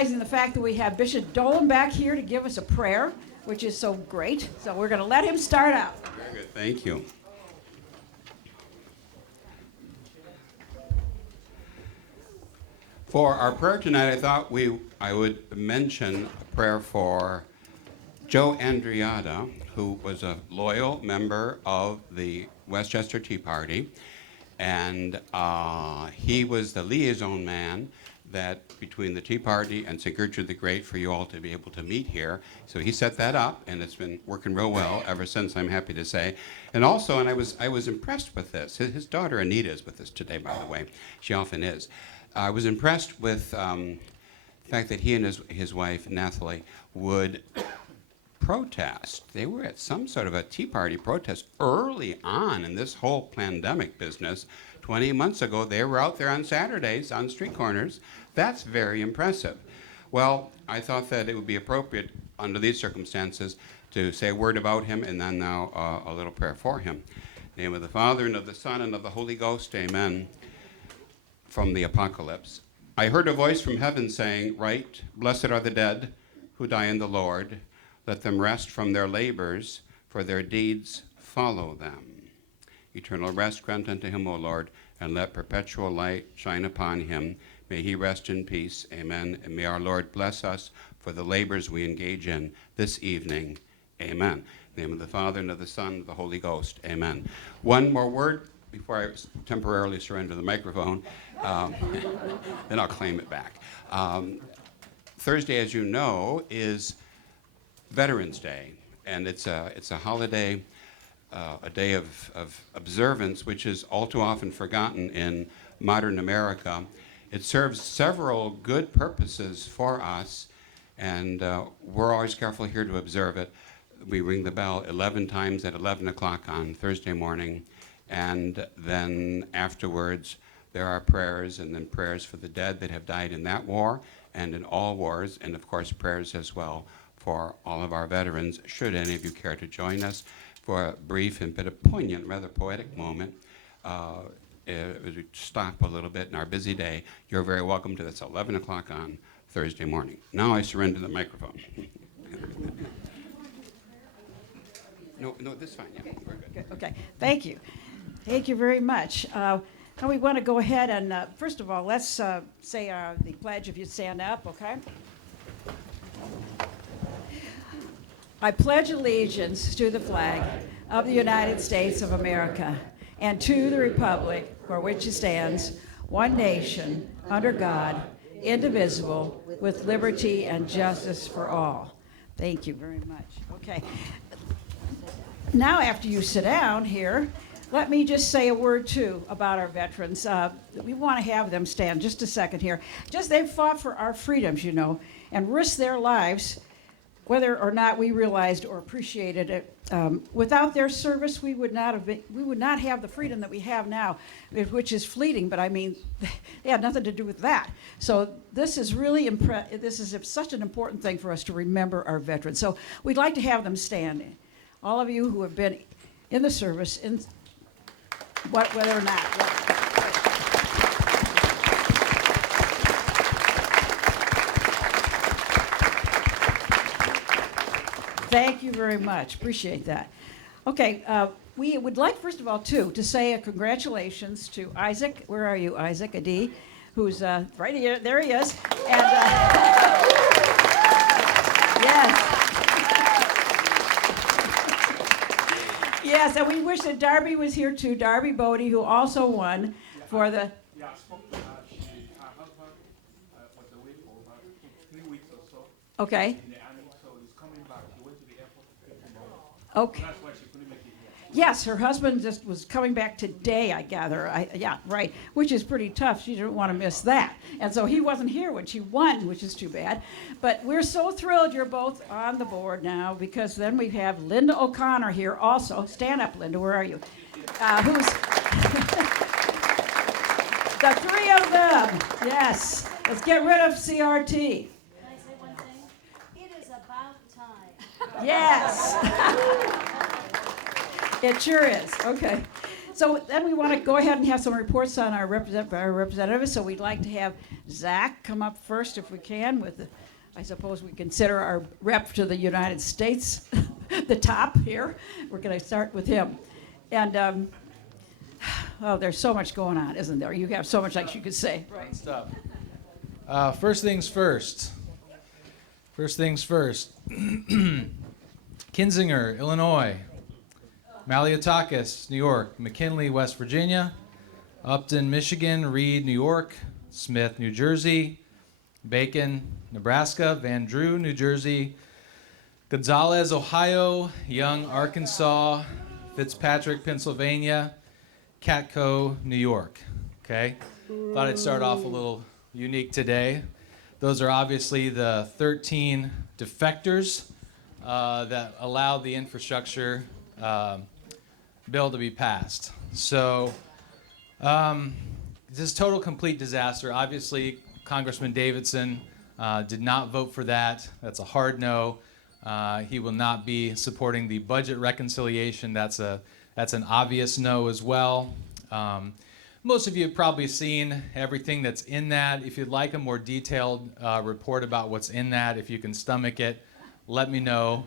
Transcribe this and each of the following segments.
recognizing the fact that we have Bishop Dolan back here to give us a prayer, which is so great. So we're going to let him start out. Very good. Thank you. For our prayer tonight, I thought I would mention a prayer for Joe Andriata, who was a loyal member of the Westchester Tea Party, and he was the liaison man that between the Tea Party and St. Gertrude the Great for you all to be able to meet here. So he set that up, and it's been working real well ever since, I'm happy to say. And also, and I was impressed with this. His daughter Anita is with us today, by the way. She often is. I was impressed with the fact that he and his wife, Nathalie, would protest. They were at some sort of a Tea Party protest early on in this whole pandemic business. 20 months ago, they were out there on Saturdays on street corners. That's very impressive. Well, I thought that it would be appropriate under these circumstances to say a word about him and then now a little prayer for him. In the name of the Father, and of the Son, and of the Holy Ghost, amen. From the Apocalypse. I heard a voice from heaven saying, "Write, blessed are the dead who die in the Lord. Let them rest from their labors, for their deeds follow them. Eternal rest grant unto him, O Lord, and let perpetual light shine upon him. May he rest in peace. Amen. And may our Lord bless us for the labors we engage in this evening. Amen. In the name of the Father, and of the Son, and of the Holy Ghost. Amen." One more word before I temporarily surrender the microphone. Then I'll claim it back. Thursday, as you know, is Veterans Day, and it's a holiday, a day of observance, which is all too often forgotten in modern America. It serves several good purposes for us, and we're always careful here to observe it. We ring the bell 11 times at 11 o'clock on Thursday morning, and then afterwards there are prayers, and then prayers for the dead that have died in that war and in all wars, and of course prayers as well for all of our veterans, should any of you care to join us for a brief and bit of poignant, rather poetic moment. As we stop a little bit in our busy day, you're very welcome to this 11 o'clock on Thursday morning. Now I surrender the microphone. No, this is fine. Yeah, we're good. Okay, thank you. Thank you very much. Now we want to go ahead and, first of all, let's say the pledge if you stand up, okay? I pledge allegiance to the flag of the United States of America and to the republic for which it stands, one nation, under God, indivisible, with liberty and justice for all. Thank you very much. Okay. Now, after you sit down here, let me just say a word, too, about our veterans. We want to have them stand just a second here. They've fought for our freedoms, you know, and risked their lives, whether or not we realized or appreciated it. Without their service, we would not have the freedom that we have now, which is fleeting, but I mean, they had nothing to do with that. So this is really such an important thing for us to remember our veterans. So we'd like to have them stand. All of you who have been in the service, whether or not. Thank you very much. Appreciate that. Okay, we would like, first of all, too, to say a congratulations to Isaac. Where are you, Isaac? Aide, who's right here. There he is. And yes. Yes, and we wish that Darby was here too. Darby Bodie, who also won for the. Yeah, I spoke to her. Her husband was away for about 3 weeks or so. Okay. In the army, so he's coming back. He went to the airport to pick him up. Okay. That's why she couldn't make it here. Yes, her husband just was coming back today, I gather. Yeah, right, which is pretty tough. She didn't want to miss that. And so he wasn't here when she won, which is too bad. But we're so thrilled you're both on the board now, because then we have Linda O'Connor here also. Stand up, Linda, where are you? Who's the three of them. Yes, let's get rid of CRT. Can I say one thing? It is about time. Yes. It sure is. Okay. So then we want to go ahead and have some reports on our representatives. So we'd like to have Zach come up first if we can with, I suppose we consider our rep to the United States, the top here. We're going to start with him. And, oh, there's so much going on, isn't there? You have so much like you could say. Right. Stuff. First things first. First things first. Kinzinger, Illinois. Maliotakis, New York. McKinley, West Virginia. Upton, Michigan. Reed, New York. Smith, New Jersey. Bacon, Nebraska. Van Drew, New Jersey. Gonzalez, Ohio. Young, Arkansas. Fitzpatrick, Pennsylvania. Catco, New York. Okay? Thought I'd start off a little unique today. Those are obviously the 13 defectors that allowed the infrastructure bill to be passed. So this is total complete disaster. Obviously, Congressman Davidson did not vote for that. That's a hard no. He will not be supporting the budget reconciliation. That's an obvious no as well. Most of you have probably seen everything that's in that. If you'd like a more detailed report about what's in that, if you can stomach it, let me know.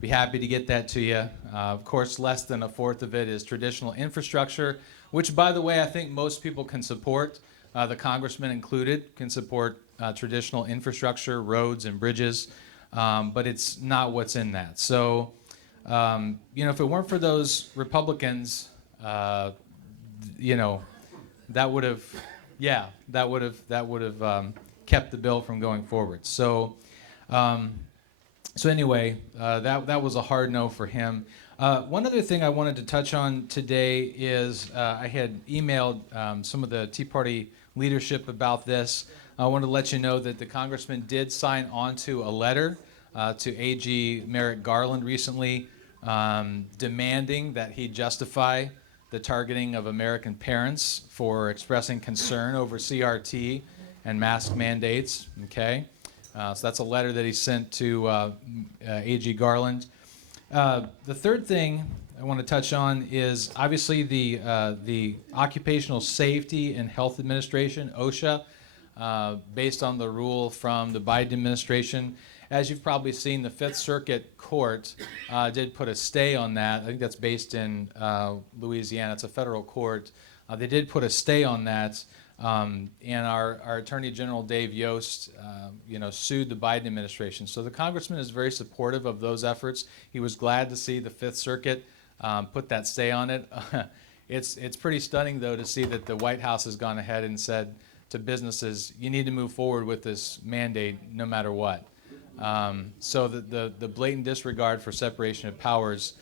Be happy to get that to you. Of course, less than a fourth of it is traditional infrastructure, which, by the way, I think most people can support. The congressman included can support traditional infrastructure, roads and bridges, but it's not what's in that. So, if it weren't for those Republicans, that would have kept the bill from going forward. So, anyway, that was a hard no for him. One other thing I wanted to touch on today is I had emailed some of the Tea Party leadership about this. I wanted to let you know that the congressman did sign on to a letter to AG Merrick Garland recently, demanding that he justify the targeting of American parents for expressing concern over CRT and mask mandates. Okay, so that's a letter that he sent to AG Garland. The third thing I want to touch on is obviously the Occupational Safety and Health Administration, OSHA, based on the rule from the Biden administration. As you've probably seen, the Fifth Circuit Court did put a stay on that. I think that's based in Louisiana. It's a federal court. They did put a stay on that, and our Attorney General Dave Yost, sued the Biden administration. So the congressman is very supportive of those efforts. He was glad to see the Fifth Circuit put that stay on it. It's pretty stunning, though, to see that the White House has gone ahead and said to businesses, you need to move forward with this mandate no matter what. So the blatant disregard for separation of powers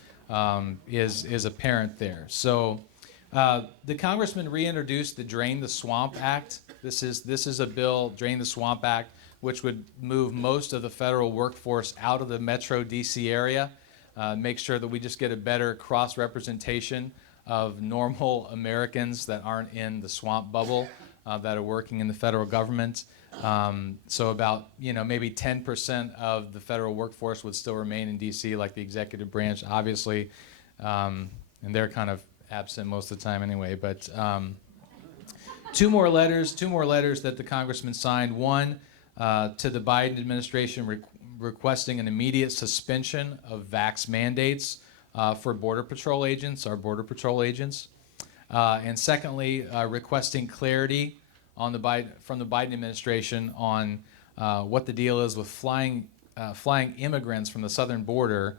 is apparent there. So the congressman reintroduced the Drain the Swamp Act. This is a bill, Drain the Swamp Act, which would move most of the federal workforce out of the Metro DC area, make sure that we just get a better cross-representation of normal Americans that aren't in the swamp bubble that are working in the federal government. So about maybe 10% of the federal workforce would still remain in D.C. like the executive branch, obviously, and they're kind of absent most of the time anyway. But two more letters that the congressman signed. One to the Biden administration requesting an immediate suspension of vax mandates for Border Patrol agents, our Border Patrol agents, and secondly, requesting clarity on from the Biden administration on what the deal is with flying immigrants from the southern border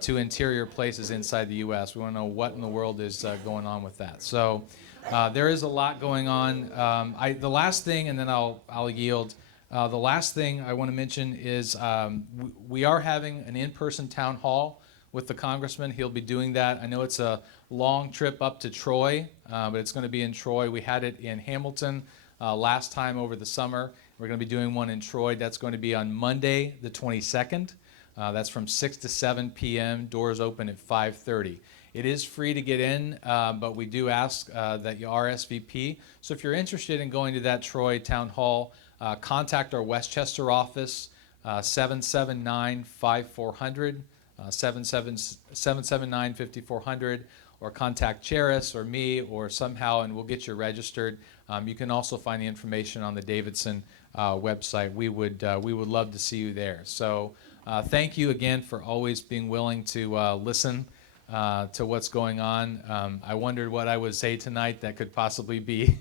to interior places inside the U.S. We want to know what in the world is going on with that. So there is a lot going on. The last thing, and then I'll yield. The last thing I want to mention is we are having an in-person town hall with the congressman. He'll be doing that. I know it's a long trip up to Troy, but it's going to be in Troy. We had it in Hamilton last time over the summer. We're going to be doing one in Troy. That's going to be on Monday, the 22nd. That's from 6 to 7 p.m. Doors open at 5:30. It is free to get in, but we do ask that you RSVP. So if you're interested in going to that Troy Town Hall, contact our Westchester office, 779-5400, 779-5400, or contact Cheris or me or somehow, and we'll get you registered. You can also find the information on the Davidson website. We would love to see you there. So thank you again for always being willing to listen to what's going on. I wondered what I would say tonight that could possibly be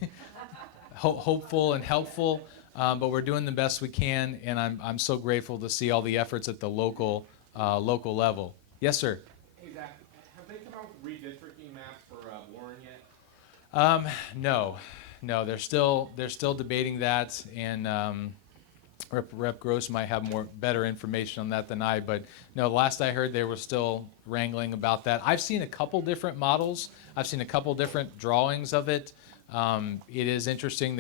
hopeful and helpful, but we're doing the best we can, and I'm so grateful to see all the efforts at the local level. Yes, sir. Hey, Zach, have they come out with redistricting maps for Warren yet? No, they're still debating that, and Rep. Gross might have better information on that than I. But no, last I heard they were still wrangling about that. I've seen a couple different models. I've seen a couple different drawings of it. It is interesting.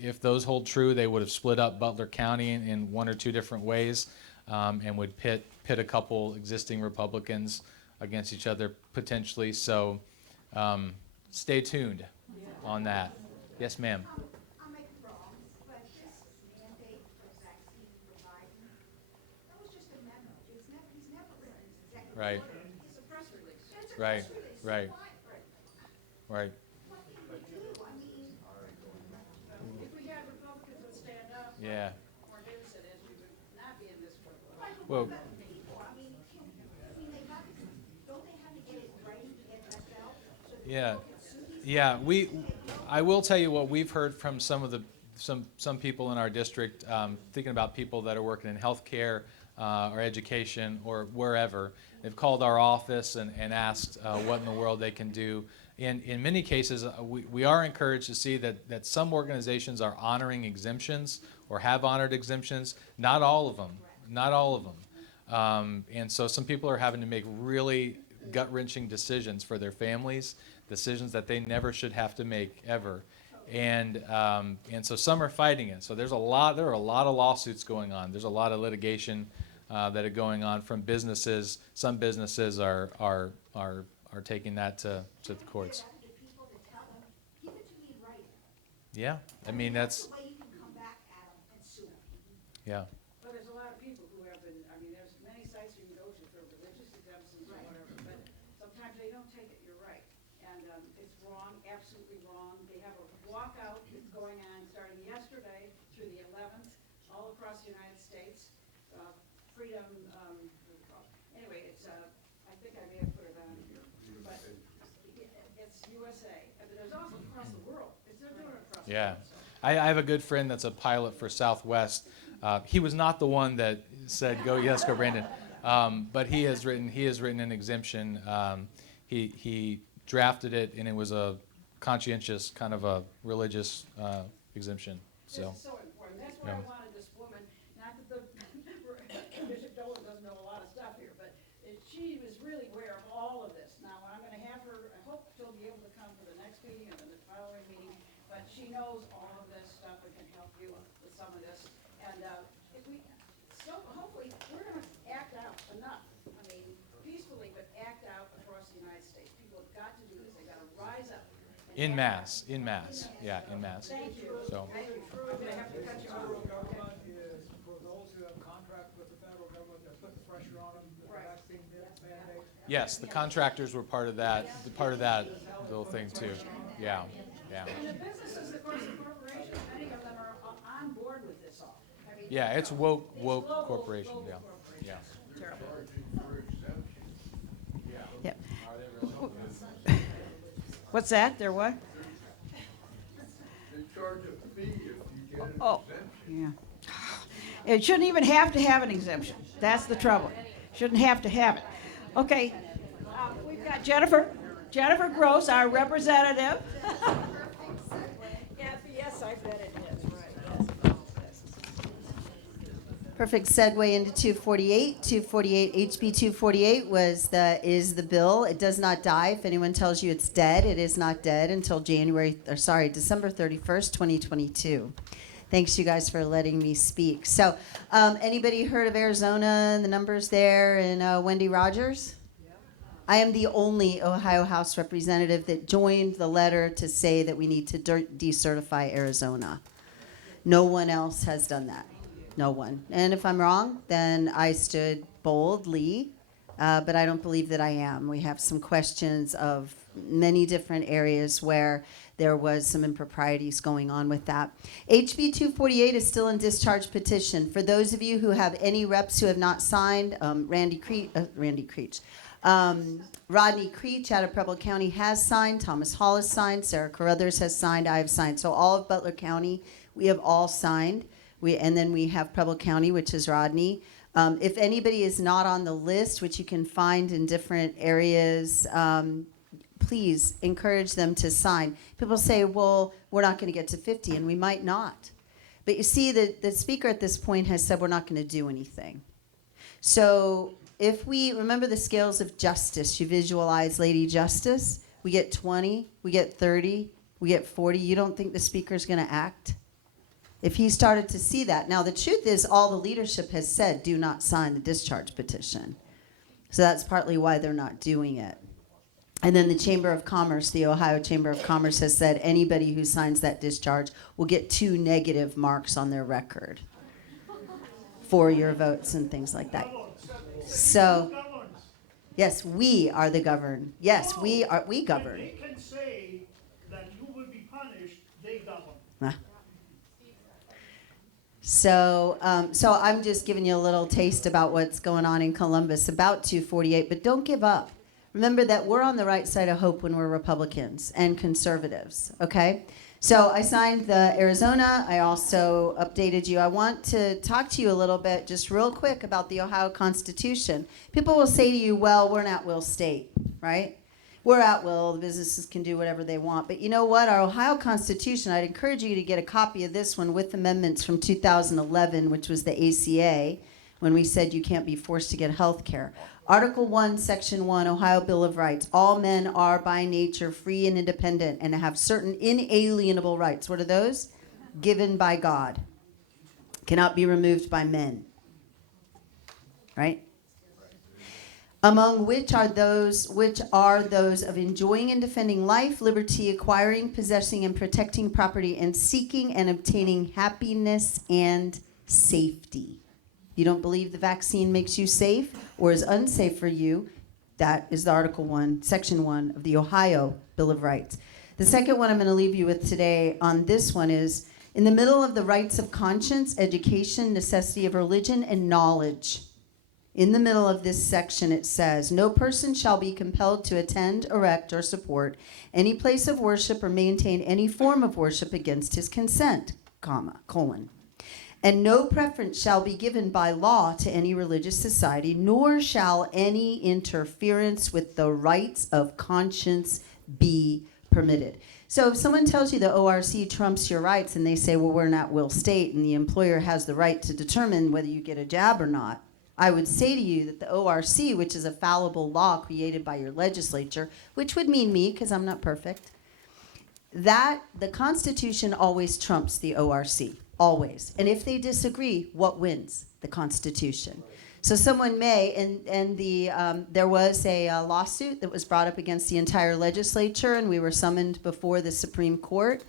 If those hold true, they would have split up Butler County in one or two different ways, and would pit a couple existing Republicans against each other potentially. So stay tuned on that. Yes, ma'am. I may be wrong, but this mandate for vaccine providing, that was just a memo. He's never written an executive Right. order. It's a press release. It's a Right, press release. right. Right. What can we do? I mean, If we had Republicans that stand up, Yeah. or Davidson is, we would not be in this trouble. like, Well- what about people? I mean, they have, don't they have to get it right to get that out? So that Yeah. people can sue these Yeah, I will tell you what we've heard from some people in our district, thinking about people that are working in healthcare or education or wherever. They've called our office and asked what in the world they can do. In many cases, we are encouraged to see that some organizations are honoring exemptions or have honored exemptions. Not all of them. Not all of them. And so some people are having to make really gut-wrenching decisions for their families, decisions that they never should have to make ever. And so some are fighting it. So there are a lot of lawsuits going on. There's a lot of litigation that are going on from businesses. Some businesses are taking that to the courts. have the people to tell them, give it to me in writing. Yeah, I mean That's that's the way you can come back at them and sue them. yeah. Well, there's a lot of people who have been, I mean, there's many sites you can go to for religious exemptions or whatever, but sometimes they don't take it, you're right. And it's wrong, absolutely wrong. They have a walkout that's going on starting yesterday through the 11th, all across the United States. Freedom, what do you call it? Anyway, it's, I think I may have put it on here, but it's USA. But there's also across the world. They're doing it across the Yeah, world. So. I have a good friend that's a pilot for Southwest. He was not the one that said go Brandon, but he has written an exemption. He drafted it, and it was a conscientious kind of a religious exemption. So This is so important. That's why I wanted this woman, not that the Bishop Dolan doesn't know a lot of stuff here, but she was really aware of all of this. Now, I'm going to have her, I hope she'll be able to come for the next meeting and then the following meeting, but she knows all of this stuff and can help you with some of this. And if we, so hopefully, we're going to act out enough. I mean, peacefully, but act out across the United States. People have got to do this. They've got to rise up. in mass, yeah, in mass. Thank you. So Thank you. I'm going to have to cut you off. Federal government is for those who have contracts with the federal government that put the pressure on them, the Right. vaccine mandate. yes, the contractors were part of that little thing too. Yeah. And the businesses, of course, the corporations, many of them are on board with this all. I mean, Yeah, it's woke global corporation. corporations. Yeah. Terrible. Yeah. Yep. What's that? They're what? They charge a fee if you get an Oh, exemption. yeah. It shouldn't even have to have an exemption. That's the trouble. Shouldn't have to have it. Okay, we've got Jennifer Gross, our representative. Yes, I bet it is, right, yes. Perfect segue into 248. 248, HB 248 is the bill. It does not die. If anyone tells you it's dead, it is not dead until December 31st, 2022. Thanks, you guys, for letting me speak. So, anybody heard of Arizona and the numbers there and Wendy Rogers? I am the only Ohio House representative that joined the letter to say that we need to decertify Arizona. No one else has done that. No one. And if I'm wrong, then I stood boldly but I don't believe that I am. We have some questions of many different areas where there was some improprieties going on with that. HB 248 is still in discharge petition. For those of you who have any reps who have not signed, Rodney Creech out of Preble County has signed, Thomas Hall has signed, Sarah Carruthers has signed, I have signed. So all of Butler County, we have all signed. And then we have Preble County, which is Rodney. If anybody is not on the list, which you can find in different areas, please encourage them to sign. People say, well, we're not going to get to 50, and we might not. But you see, the speaker at this point has said we're not going to do anything. So if we remember the scales of justice, you visualize Lady Justice, we get 20, we get 30, we get 40. You don't think the speaker's going to act? If he started to see that. Now, the truth is all the leadership has said, do not sign the discharge petition. So that's partly why they're not doing it. And then the Chamber of Commerce, the Ohio Chamber of Commerce has said anybody who signs that discharge will get 2 negative marks on their record for your votes and things like that. So, yes, we are the governed. Yes, we govern. They can say that you will be punished, they govern. So I'm just giving you a little taste about what's going on in Columbus about 248, but don't give up. Remember that we're on the right side of hope when we're Republicans and conservatives, okay? So I signed the Arizona. I also updated you. I want to talk to you a little bit, just real quick, about the Ohio Constitution. People will say to you, well, we're an at-will state, right? We're at will. The businesses can do whatever they want. But you know what? Our Ohio Constitution, I'd encourage you to get a copy of this one with amendments from 2011, which was the ACA, when we said you can't be forced to get health care. Article 1, Section 1, Ohio Bill of Rights. All men are by nature free and independent and have certain inalienable rights. What are those? Given by God. Cannot be removed by men. Right? Among which are those of enjoying and defending life, liberty, acquiring, possessing, and protecting property, and seeking and obtaining happiness and safety. You don't believe the vaccine makes you safe or is unsafe for you, that is the Article 1, Section 1 of the Ohio Bill of Rights. The second one I'm going to leave you with today on this one is, in the middle of the rights of conscience, education, necessity of religion, and knowledge. In the middle of this section it says, no person shall be compelled to attend, erect, or support any place of worship or maintain any form of worship against his consent, colon. And no preference shall be given by law to any religious society, nor shall any interference with the rights of conscience be permitted. So if someone tells you the ORC trumps your rights and they say, well, we're an at-will state and the employer has the right to determine whether you get a jab or not, I would say to you that the ORC, which is a fallible law created by your legislature, which would mean me because I'm not perfect, that the Constitution always trumps the ORC. Always. And if they disagree, what wins? The Constitution. So someone may, and there was a lawsuit that was brought up against the entire legislature, and we were summoned before the Supreme Court,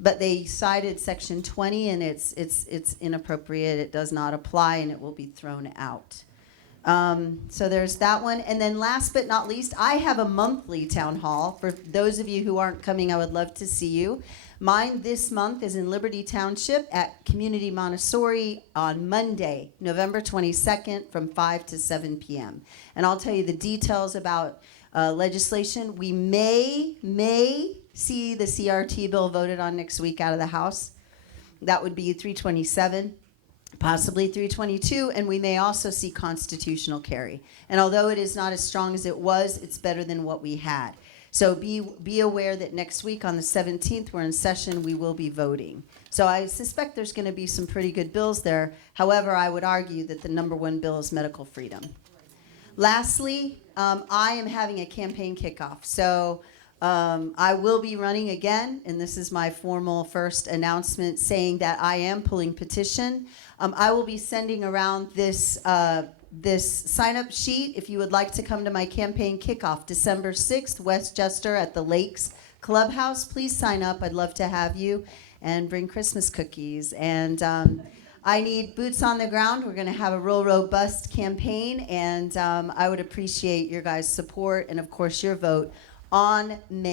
but they cited Section 20, and it's inappropriate. It does not apply, and it will be thrown out. So there's that one. And then last but not least, I have a monthly town hall. For those of you who aren't coming, I would love to see you. Mine this month is in Liberty Township at Community Montessori on Monday, November 22nd from 5 to 7 p.m. And I'll tell you the details about legislation. We may see the CRT bill voted on next week out of the House. That would be 327. Possibly 322, and we may also see constitutional carry. And although it is not as strong as it was, it's better than what we had. So be aware that next week on the 17th, we're in session, we will be voting. So I suspect there's going to be some pretty good bills there. However, I would argue that the number one bill is medical freedom. Lastly, I am having a campaign kickoff. So I will be running again, and this is my formal first announcement saying that I am pulling petition. I will be sending around this sign-up sheet if you would like to come to my campaign kickoff, December 6th, Westchester at the Lakes Clubhouse. Please sign up. I'd love to have you, and bring Christmas cookies. And I need boots on the ground. We're going to have a real robust campaign, and I would appreciate your guys' support and, of course, your vote on May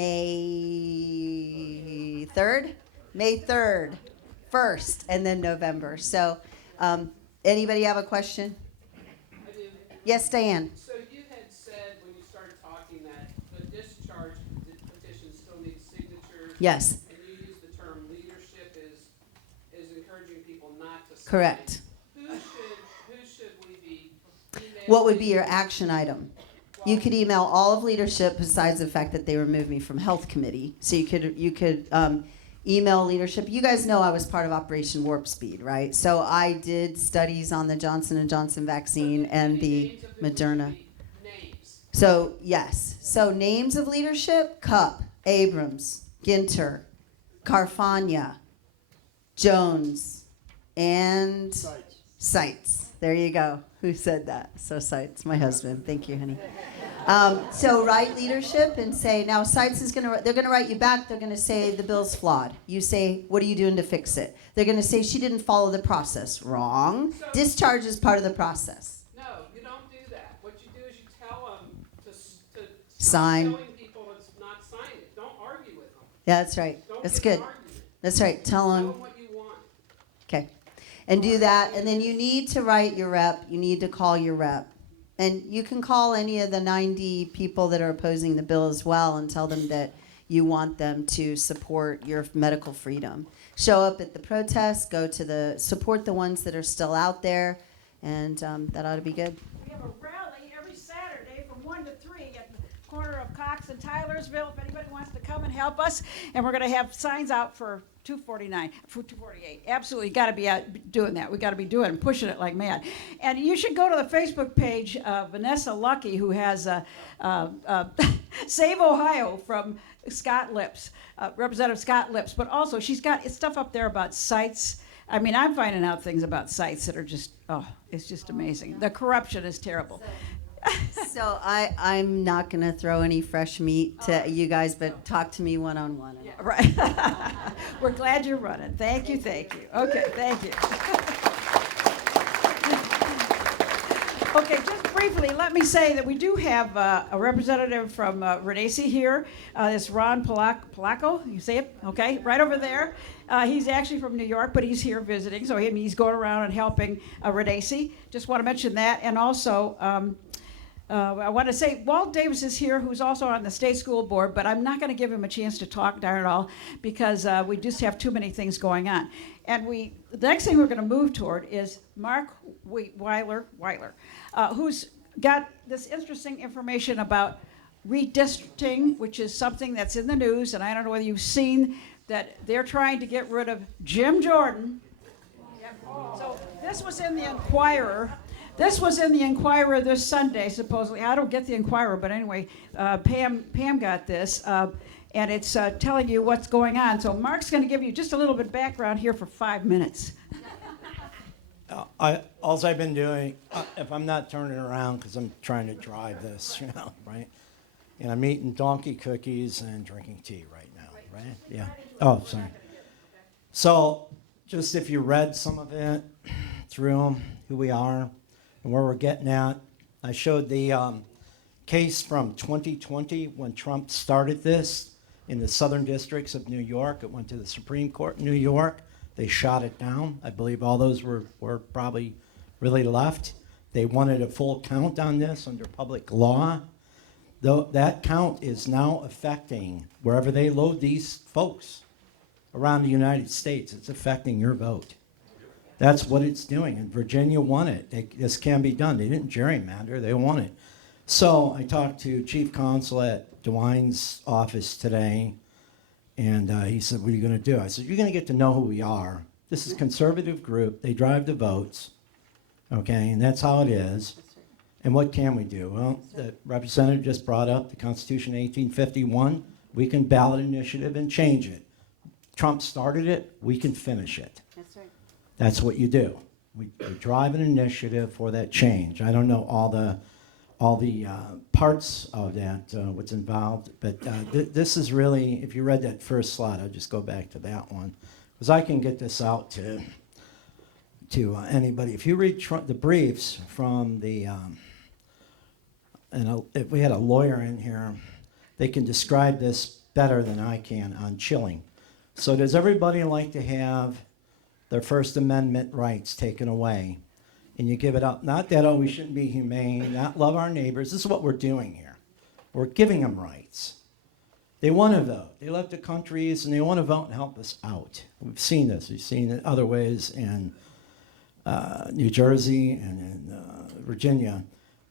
3rd? May 3rd, 1st, and then November. So, anybody have a question? I do. Yes, Diane? So you had said when you started talking that the discharge petition still needs signatures. Yes. And you used the term leadership is encouraging people not to sign. Correct. Who should we be emailing? What would be your action item? You could email all of leadership, besides the fact that they removed me from health committee. So you could email leadership. You guys know I was part of Operation Warp Speed, right? So I did studies on the Johnson & Johnson vaccine and the Moderna. Names. So yes. So names of leadership: Cupp, Abrams, Ginter, Carfagna, Jones, and Seitz. There you go. Who said that? So Seitz, my husband. Thank you, honey. So write leadership and say, now Seitz is they're gonna write you back, they're gonna say the bill's flawed. You say, what are you doing to fix it? They're gonna say she didn't follow the process. Wrong. Discharge is part of the process. No, you don't do that. What you do is you tell them to Sign. telling people to not sign it. Don't argue with them. Yeah, that's right. Don't That's get good. an argument. That's right. Tell Tell them. them what you want. Okay. And do that, and then you need to write your rep. You need to call your rep. And you can call any of the 90 people that are opposing the bill as well and tell them that you want them to support your medical freedom. Show up at the protest, support the ones that are still out there, and that ought to be good. We have a rally every Saturday from 1 to 3 at the corner of Cox and Tylersville, if anybody wants to come and help us. And we're going to have signs out for 248. Absolutely got to be out doing that. We got to be pushing it like mad. And you should go to the Facebook page of Vanessa Lucky, who has Save Ohio from Scott Lips, Representative Scott Lips. But also she's got stuff up there about sites. I mean, I'm finding out things about sites that are just, it's just amazing. The corruption is terrible. So I'm not going to throw any fresh meat to you guys, but talk to me one-on-one. Yeah, right. We're glad you're running. Thank you. Okay, thank you. Okay, just briefly, let me say that we do have a representative from Redacy here. This Ron Polaco, you say it? Okay, right over there. He's actually from New York, but he's here visiting, so he's going around and helping Redacy. Just want to mention that, and also I want to say Walt Davis is here, who's also on the state school board, but I'm not going to give him a chance to talk, darn it all, because we just have too many things going on. And the next thing we're going to move toward is Mark Weiler, who's got this interesting information about redistricting, which is something that's in the news, and I don't know whether you've seen that they're trying to get rid of Jim Jordan. So this was in the Inquirer. This was in the Inquirer this Sunday, supposedly. I don't get the Inquirer, but anyway, Pam got this, and it's telling you what's going on. So Mark's going to give you just a little bit of background here for 5 minutes. All I've been doing, if I'm not turning around, because I'm trying to drive this, right? And I'm eating donkey cookies and drinking tea right now, right? Yeah. Oh, sorry. So, just if you read some of it, through them, who we are, and where we're getting at. I showed the case from 2020 when Trump started this in the southern districts of New York. It went to the Supreme Court in New York. They shot it down. I believe all those were probably really left. They wanted a full count on this under public law. Though that count is now affecting wherever they load these folks around the United States. It's affecting your vote. That's what it's doing, and Virginia won it. This can be done. They didn't gerrymander, they won it. So I talked to Chief Counsel at DeWine's office today, and he said, what are you gonna do? I said, you're gonna get to know who we are. This is a conservative group, they drive the votes, okay, and that's how it is. And what can we do? Well, the representative just brought up the Constitution of 1851. We can ballot initiative and change it. Trump started it, we can finish it. That's right. That's what you do. We drive an initiative for that change. I don't know all the parts of that, what's involved, but this is really, if you read that first slide, I'll just go back to that one, because I can get this out to to anybody. If you read the briefs from the, if we had a lawyer in here, they can describe this better than I can on chilling. So does everybody like to have their First Amendment rights taken away and you give it up? Not that, oh, we shouldn't be humane, not love our neighbors. This is what we're doing here. We're giving them rights. They want to vote. They left the countries and they want to vote and help us out. We've seen this. We've seen it other ways in New Jersey and in Virginia.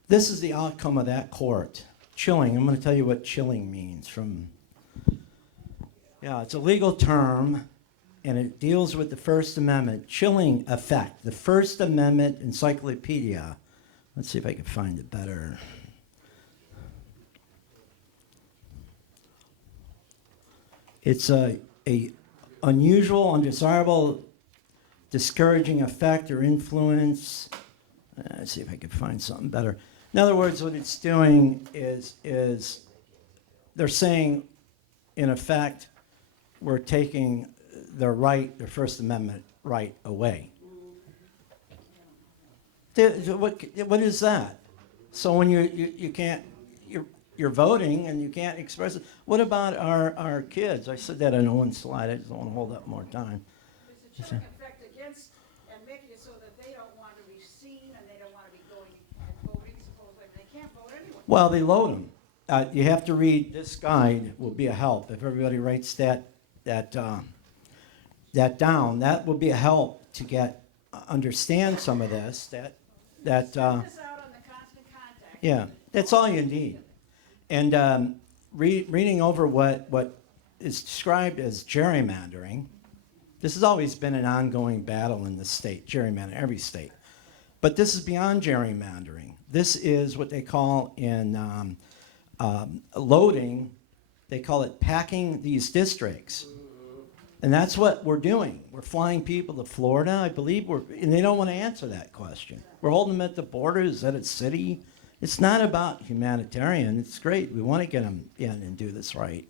This is the outcome of that court. Chilling. I'm going to tell you what chilling means. It's a legal term, and it deals with the First Amendment. Chilling effect. The First Amendment Encyclopedia. Let's see if I can find it better. It's a unusual, undesirable, discouraging effect or influence. Let's see if I can find something better. In other words, what it's doing is they're saying, in effect, we're taking their First Amendment right away. What is that? So when you can't, you're voting and you can't express it. What about our kids? I said that on one slide. I just don't want to hold up more time. It's a chilling effect against and making it so that they don't want to be seen and they don't want to be going and voting supposedly. They can't vote anyway. Well, they load them. You have to read this guide. Will be a help if everybody writes that down. That will be a help to understand some of this. Send this out on the constant contact. Yeah, that's all you need. And reading over what is described as gerrymandering, this has always been an ongoing battle in the state, gerrymandering, every state. But this is beyond gerrymandering. This is what they call in loading, they call it packing these districts. And that's what we're doing. We're flying people to Florida, I believe, and they don't want to answer that question. We're holding them at the border. Is that a city? It's not about humanitarian. It's great. We want to get them in and do this right.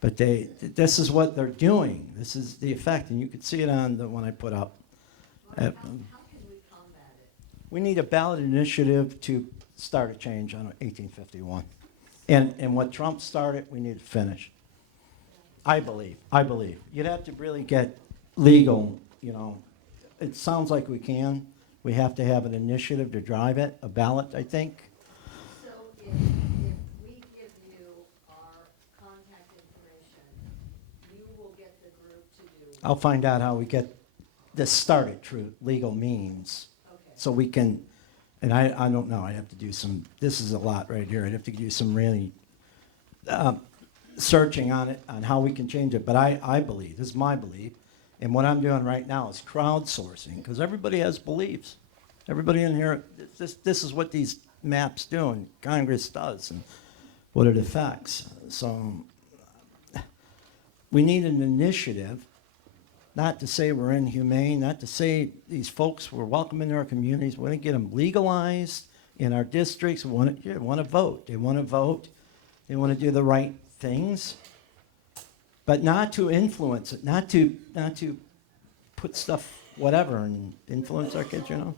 But this is what they're doing. This is the effect, and you can see it on the one I put up. How can we combat it? We need a ballot initiative to start a change on 1851. And what Trump started, we need to finish. I believe. You'd have to really get legal, It sounds like we can. We have to have an initiative to drive it, a ballot, I think. So if we give you our contact information, you will get the group to do. I'll find out how we get this started through legal means. Okay. So we can, and I don't know, I'd have to do this is a lot right here. I'd have to do some really searching on it, on how we can change it. But I believe, this is my belief, and what I'm doing right now is crowdsourcing, because everybody has beliefs. Everybody in here, this is what these maps do, and Congress does, and what it affects. So we need an initiative, not to say we're inhumane, not to say these folks we're welcome into our communities. We want to get them legalized in our districts. We want to vote. They want to vote. They want to do the right things, but not to influence it, not to put stuff whatever and influence our kids, Illegal.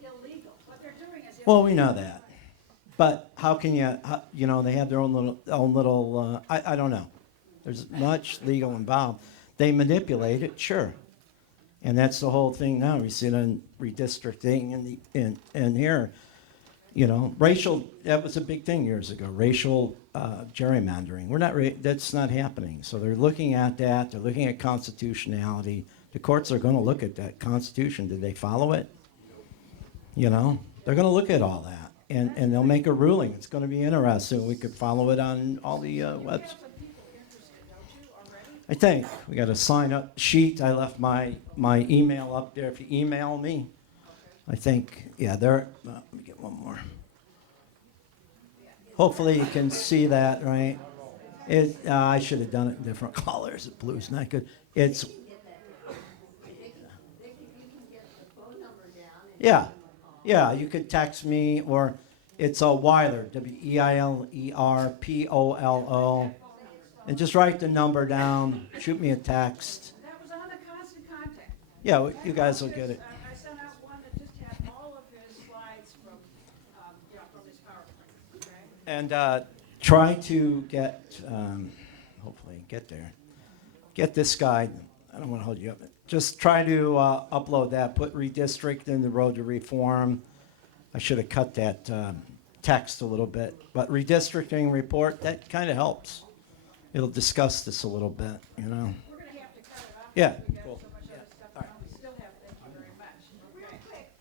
What they're doing is Well, we know that, but how can they have their own little. I don't know. There's much legal involved. They manipulate it, sure, and that's the whole thing now. We see it on redistricting and here, racial. That was a big thing years ago. Racial gerrymandering. That's not happening. So they're looking at that. They're looking at constitutionality. The courts are going to look at that Constitution. Did they follow it? They're going to look at all that, and they'll make a ruling. It's going to be interesting. We could follow it on all the websites. I think we got a sign up sheet. I left my email up there. If you email me, I think there. Let me get one more. Hopefully you can see that, right? I should have done it in different colors. Blue's not good. It's yeah. You could text me, or it's a Weiler, WEILERPOLO, and just write the number down. Shoot me a text. That was on the constant contact. Yeah, you guys will get it. I sent out one that And try to get, hopefully get there, get this guide. I don't want to hold you up. Just try to upload that, put redistrict in the road to reform. I should have cut that text a little bit. But redistricting report, that kind of helps. It'll discuss this a little bit, you know. We're going to have to cut it off. Yeah, because we've got cool. so much other stuff going on. We still have, thank you very much. Real quick,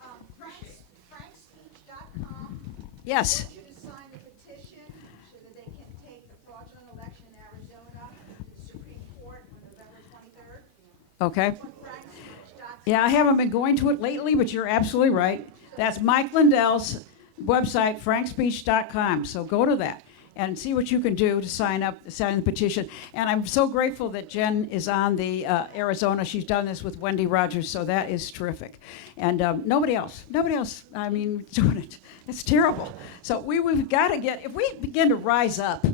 frankspeech.com. Yes. I want you to sign the petition so that they can take the fraudulent election in Arizona to the Supreme Court on November 23rd. Okay. On frankspeech.com. Yeah, I haven't been going to it lately, but you're absolutely right. That's Mike Lindell's website, frankspeech.com. So go to that and see what you can do to sign the petition. And I'm so grateful that Jen is on the Arizona. She's done this with Wendy Rogers, so that is terrific. And nobody else, I mean, doing it. It's terrible. So we've got to get, if we begin to rise up,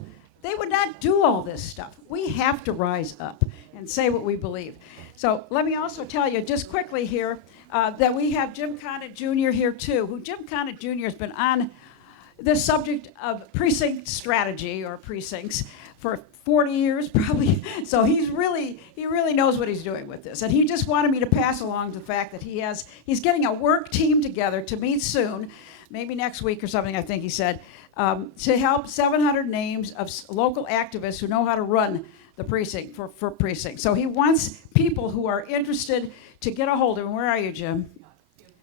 they would not do all this stuff. We have to rise up and say what we believe. So let me also tell you just quickly here that we have Jim Conant Jr. here too, who Jim Conant Jr. has been on the subject of precinct strategy or precincts for 40 years probably. So he really knows what he's doing with this. And he just wanted me to pass along the fact that he's getting a work team together to meet soon, maybe next week or something, I think he said, to help 700 names of local activists who know how to run the precinct for precinct. So he wants people who are interested to get a hold of him. Where are you, Jim?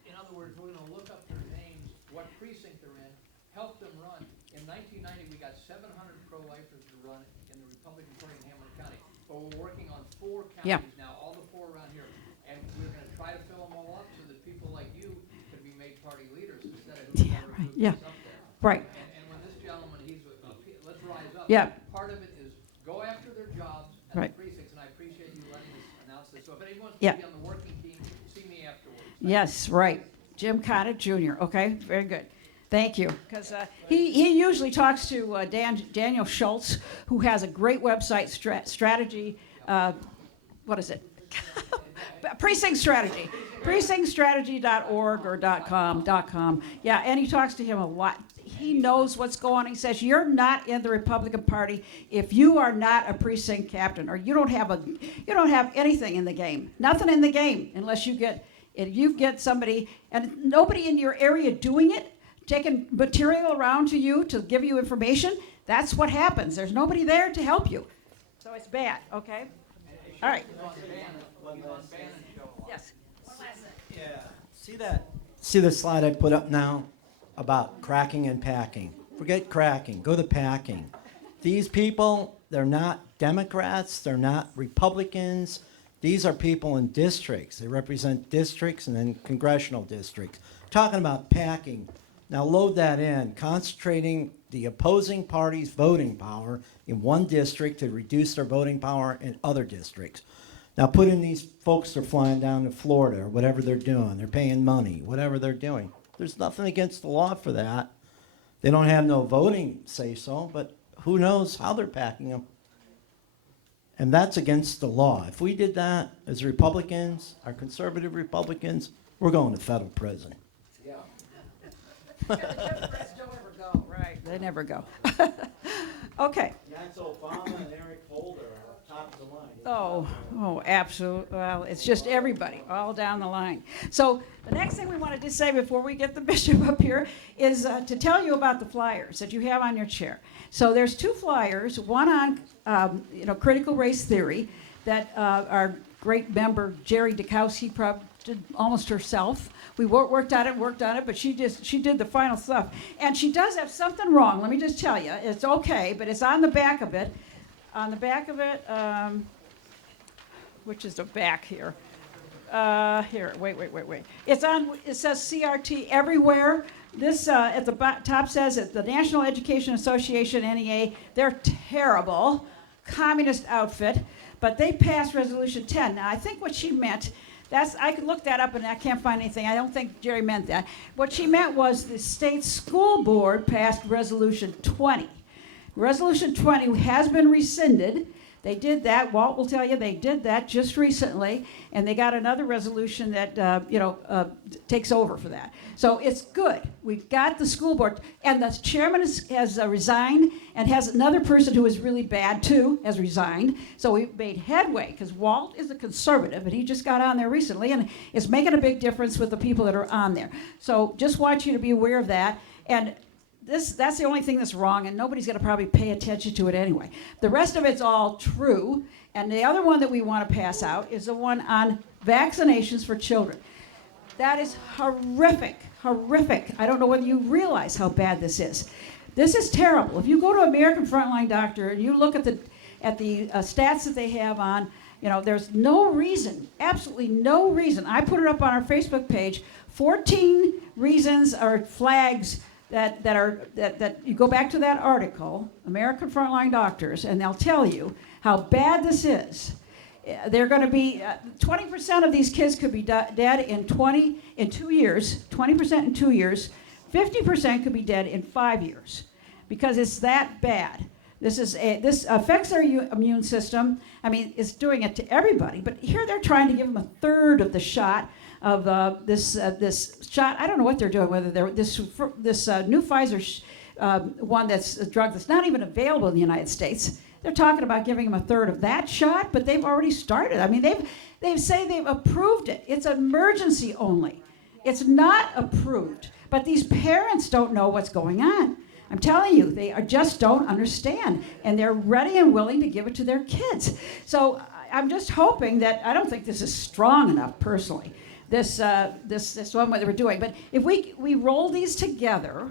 In other words, we're going to look up their names, what precinct they're in, help them run. In 1990, we got 700 pro-lifers to run in the Republican Party in Hamilton County. But we're working on 4 counties now, all the 4 around here. And we're going to try to fill them all up so that people like you can be made party leaders instead of whoever Right. gets Yeah. up there. Right. And when this gentleman, let's rise up. Yeah. Part of it is go after their jobs at Right. the precincts, and I appreciate you letting us announce this. So if anyone wants Yeah. to be on the working team, see me afterwards. Yes, right. Jim Conant Jr. Okay, very good. Thank you. Because he usually talks to Daniel Schultz, who has a great website, strategy. What is it? Precinct Strategy. Precinctstrategy.org or .com. Yeah, and he talks to him a lot. He knows what's going on. He says, you're not in the Republican Party if you are not a precinct captain, or you don't have anything in the game. Nothing in the game unless you get somebody, and nobody in your area doing it, taking material around to you to give you information. That's what happens. There's nobody there to help you. So it's bad, okay? All right. Yes. One last thing. Yeah. See the slide I put up now about cracking and packing? Forget cracking. Go to packing. These people, they're not Democrats. They're not Republicans. These are people in districts. They represent districts and then congressional districts. Talking about packing. Now load that in, concentrating the opposing party's voting power in one district to reduce their voting power in other districts. Now put in these folks that are flying down to Florida or whatever they're doing. They're paying money, whatever they're doing. There's nothing against the law for that. They don't have no voting say-so, but who knows how they're packing them. And that's against the law. If we did that as Republicans, our conservative Republicans, we're going to federal prison. Yeah, the Democrats don't ever go. Right, they never go. Okay. That's Obama and Eric Holder are top of the line. Oh, absolutely. Well, it's just everybody, all down the line. So the next thing we wanted to say before we get the bishop up here is to tell you about the flyers that you have on your chair. So there's 2 flyers, one on critical race theory that our great member Jerry Dukowski did almost herself. We worked on it, but she did the final stuff. And she does have something wrong. Let me just tell you, it's okay, but it's on the back of it. On the back of it, which is the back here. Here, wait. It says CRT everywhere. This at the top says that the National Education Association, NEA, they're terrible, communist outfit, but they passed Resolution 10. Now, I think what she meant, I could look that up and I can't find anything. I don't think Jerry meant that. What she meant was the state school board passed Resolution 20. Resolution 20 has been rescinded. They did that. Walt will tell you they did that just recently, and they got another resolution that takes over for that. So it's good. We've got the school board, and the chairman has resigned, and has another person who is really bad too has resigned. So we've made headway because Walt is a conservative, and he just got on there recently, and it's making a big difference with the people that are on there. So just want you to be aware of that. And that's the only thing that's wrong, and nobody's going to probably pay attention to it anyway. The rest of it's all true. And the other one that we want to pass out is the one on vaccinations for children. That is horrific, horrific. I don't know whether you realize how bad this is. This is terrible. If you go to American Frontline Doctor and you look at the stats that they have on, there's no reason, absolutely no reason. I put it up on our Facebook page, 14 reasons or flags that you go back to that article, American Frontline Doctors, and they'll tell you how bad this is. They're going to be 20% of these kids could be dead in 2 years. 20% in 2 years. 50% could be dead in 5 years, because it's that bad. This affects their immune system. I mean, it's doing it to everybody. But here they're trying to give them a third of the shot of this shot. I don't know what they're doing. Whether they're this new Pfizer one that's a drug that's not even available in the United States. They're talking about giving them a third of that shot, but they've already started. I mean, they say they've approved it. It's emergency only. It's not approved. But these parents don't know what's going on. I'm telling you, they just don't understand, and they're ready and willing to give it to their kids. So I'm just hoping that, I don't think this is strong enough personally, this one what they were doing. But if we roll these together,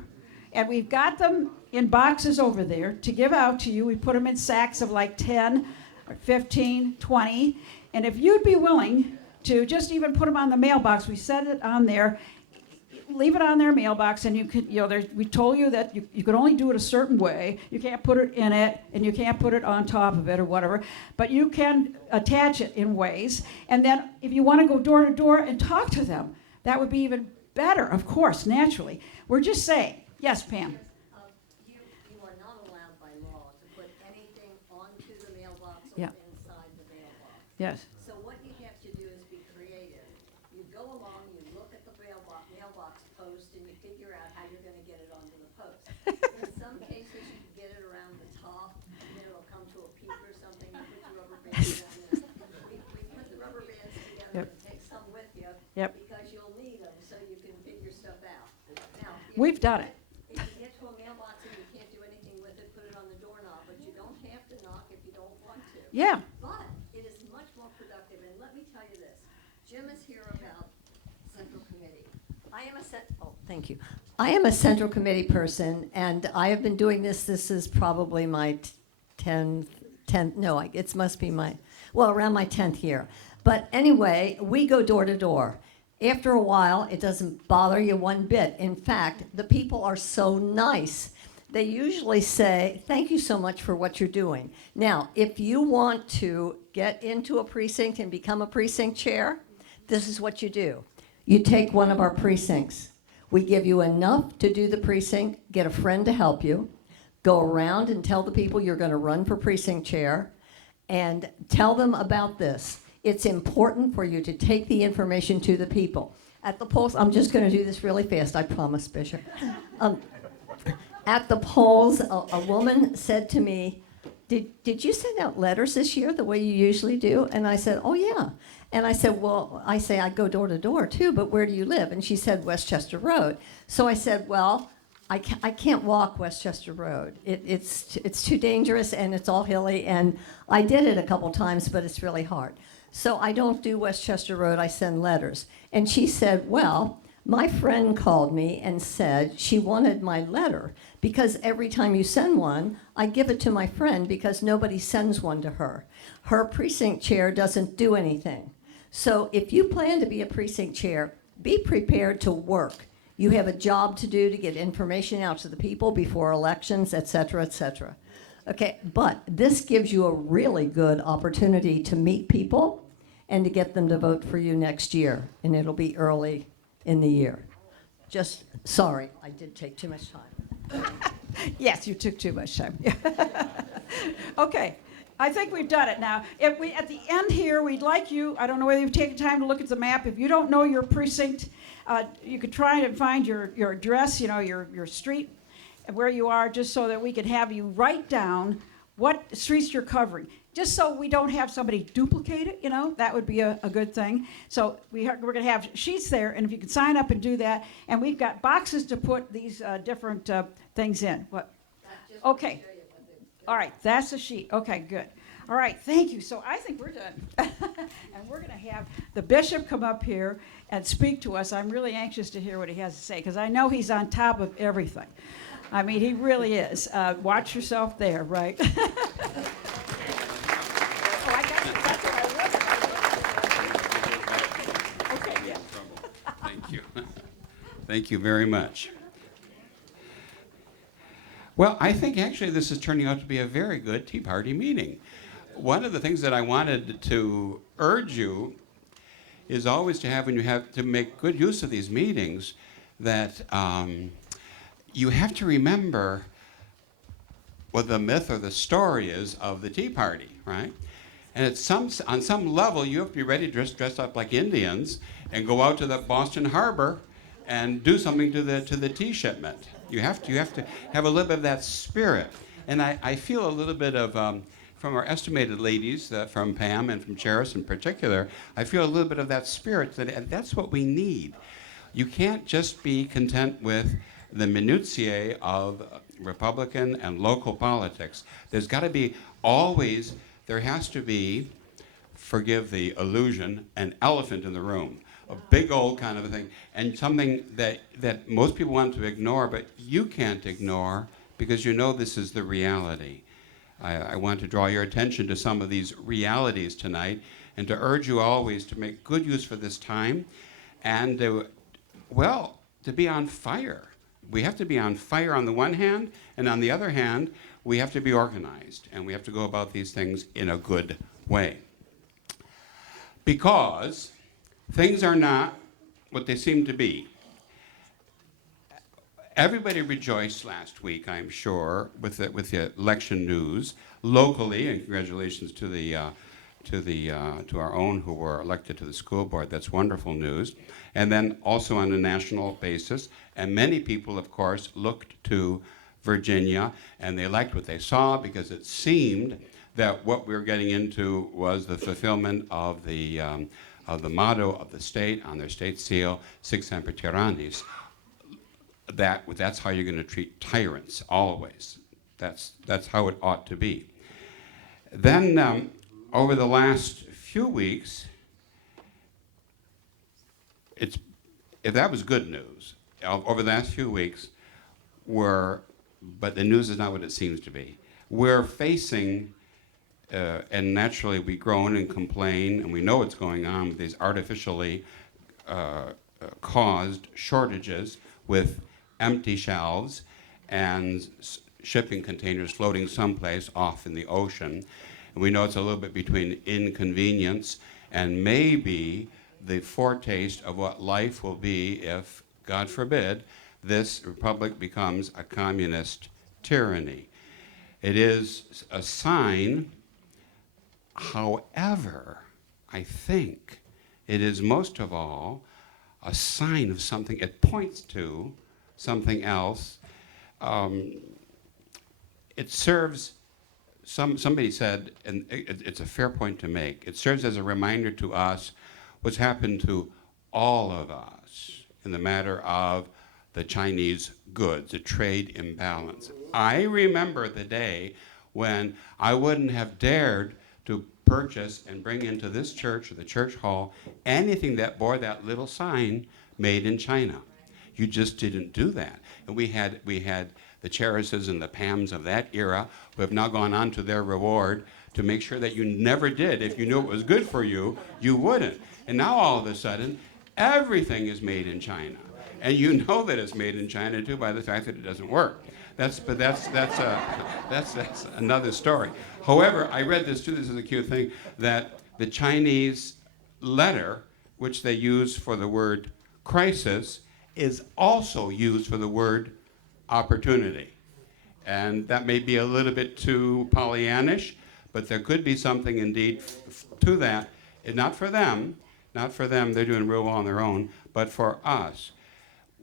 and we've got them in boxes over there to give out to you, we put them in sacks of like 10 or 15, 20, and if you'd be willing to just even put them on the mailbox, we set it on there, leave it on their mailbox, and you could, we told you that you could only do it a certain way. You can't put it in it, and you can't put it on top of it or whatever, but you can attach it in ways. And then if you want to go door to door and talk to them, that would be even better, of course, naturally. We're just saying. Yes, Pam? You are not allowed by law to put anything onto the mailbox or Yeah. inside the mailbox. Yes. So what you have to do is be creative. You go along, you look at the mailbox post, and you figure out how you're going to get it onto the post. In some cases, you can get it around the top, and then it'll come to a peak or something. You put the rubber bands on it. We put the rubber bands together. Yep. And take some with you. Yep. Because you'll need them so you can figure stuff out. Now, We've done it. if you get to a mailbox and you can't do anything with it, put it on the doorknob, but you don't have to knock if you don't want to. Yeah. But it is much more productive, and let me tell you this. Jim is here about Central Committee. Thank you. I am a Central Committee person, and I have been doing this is probably my 10th, it must be around my 10th year. But anyway, we go door to door. After a while, it doesn't bother you one bit. In fact, the people are so nice. They usually say, thank you so much for what you're doing. Now, if you want to get into a precinct and become a precinct chair, this is what you do. You take one of our precincts. We give you enough to do the precinct, get a friend to help you, go around and tell the people you're going to run for precinct chair, and tell them about this. It's important for you to take the information to the people. At the polls, I'm just going to do this really fast, I promise, Bishop. At the polls, a woman said to me, did you send out letters this year the way you usually do? And I said, oh, yeah. And I said, well, I go door to door, too, but where do you live? And she said, Westchester Road. So I said, well, I can't walk Westchester Road. It's too dangerous, and it's all hilly, and I did it a couple times, but it's really hard. So I don't do Westchester Road, I send letters. And she said, well, my friend called me and said she wanted my letter because every time you send one, I give it to my friend because nobody sends one to her. Her precinct chair doesn't do anything. So if you plan to be a precinct chair, be prepared to work. You have a job to do to get information out to the people before elections, et cetera, et cetera. Okay, but this gives you a really good opportunity to meet people and to get them to vote for you next year, and it'll be early in the year. Just, sorry, I did take too much time. Yes, you took too much time. Okay, I think we've done it now. If we, at the end here, we'd like you, I don't know whether you've taken time to look at the map. If you don't know your precinct, you could try and find your address, you know, your street, where you are, just so that we could have you write down what streets you're covering. Just so we don't have somebody duplicate it, you know, that would be a good thing. So we're going to have sheets there, and if you can sign up and do that, and we've got boxes to put these different things in. What? Okay. All right, that's a sheet. Okay, good. All right, thank you. So I think we're done. And we're going to have the bishop come up here and speak to us. I'm really anxious to hear what he has to say, because I know he's on top of everything. I mean, he really is. Watch yourself there, right? Thank you. Thank you very much. Well, I think actually this is turning out to be a very good Tea Party meeting. One of the things that I wanted to urge you is always to have, when you have to make good use of these meetings, that you have to remember what the myth or the story is of the Tea Party, right? And on some level, you have to be ready to dress up like Indians and go out to the Boston Harbor and do something to the tea shipment. You have to have a little bit of that spirit. And I feel a little bit of, from our estimated ladies, from Pam and from Cheris in particular, I feel a little bit of that spirit, and that's what we need. You can't just be content with the minutiae of Republican and local politics. There's got to be always, there has to be, forgive the illusion, an elephant in the room. A big old kind of a thing, and something that most people want to ignore, but you can't ignore because you know this is the reality. I want to draw your attention to some of these realities tonight, and to urge you always to make good use for this time, and to be on fire. We have to be on fire on the one hand, and on the other hand, we have to be organized, and we have to go about these things in a good way. Because things are not what they seem to be. Everybody rejoiced last week, I'm sure, with the election news locally, and congratulations to our own who were elected to the school board. That's wonderful news. And then also on a national basis, and many people, of course, looked to Virginia, and they liked what they saw because it seemed that what we were getting into was the fulfillment of the motto of the state on their state seal, Sic Semper Tyrannis. That's how you're going to treat tyrants, always. That's how it ought to be. Then, over the last few weeks, if that was good news, over the last few weeks, but the news is not what it seems to be. We're facing, and naturally we groan and complain, and we know what's going on with these artificially caused shortages with empty shelves and shipping containers floating someplace off in the ocean. And we know it's a little bit between inconvenience and maybe the foretaste of what life will be if, God forbid, this republic becomes a communist tyranny. It is a sign. However, I think it is most of all a sign of something. It points to something else. It serves, somebody said, and it's a fair point to make, it serves as a reminder to us what's happened to all of us in the matter of the Chinese goods, the trade imbalance. I remember the day when I wouldn't have dared to purchase and bring into this church or the church hall anything that bore that little sign, made in China. You just didn't do that. And we had the Cherises and the Pams of that era who have now gone on to their reward to make sure that you never did. If you knew it was good for you, you wouldn't. And now all of a sudden, everything is made in China. And you know that it's made in China too by the fact that it doesn't work. That's another story. However, I read this too, this is a cute thing, that the Chinese letter, which they use for the word crisis, is also used for the word opportunity. And that may be a little bit too Pollyannish, but there could be something indeed to that. Not for them, they're doing real well on their own, but for us.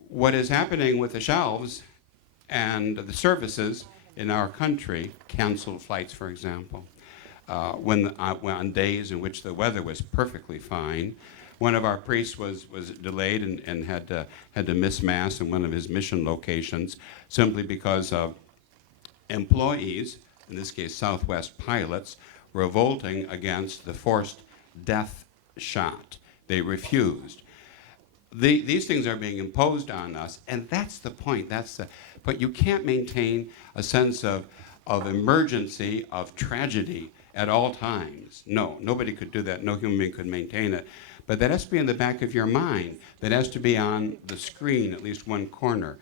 What is happening with the shelves and the services in our country, canceled flights, for example, when on days in which the weather was perfectly fine. One of our priests was delayed and had to miss Mass in one of his mission locations simply because of employees, in this case Southwest pilots, revolting against the forced death shot. They refused. These things are being imposed on us, and that's the point. But you can't maintain a sense of emergency, of tragedy at all times. No, nobody could do that. No human being could maintain it. But that has to be in the back of your mind. That has to be on the screen, at least one corner.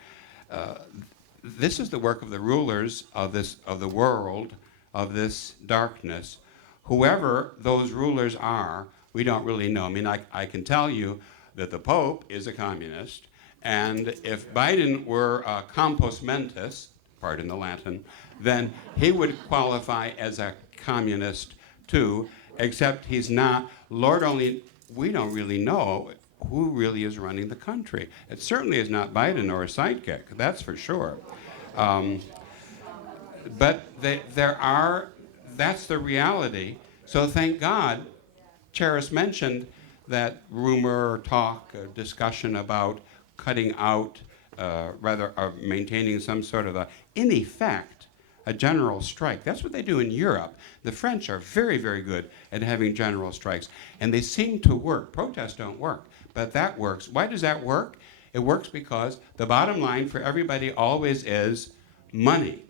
This is the work of the rulers of the world, of this darkness. Whoever those rulers are, we don't really know. I mean, I can tell you that the Pope is a communist, and if Biden were a compos mentis, pardon the Latin, then he would qualify as a communist too, except he's not. Lord only, we don't really know who really is running the country. It certainly is not Biden or a sidekick, that's for sure. But that's the reality. So thank God, Charis mentioned that rumor or talk, discussion about cutting out, maintaining some sort of in effect, a general strike. That's what they do in Europe. The French are very, very good at having general strikes, and they seem to work. Protests don't work, but that works. Why does that work? It works because the bottom line for everybody always is money.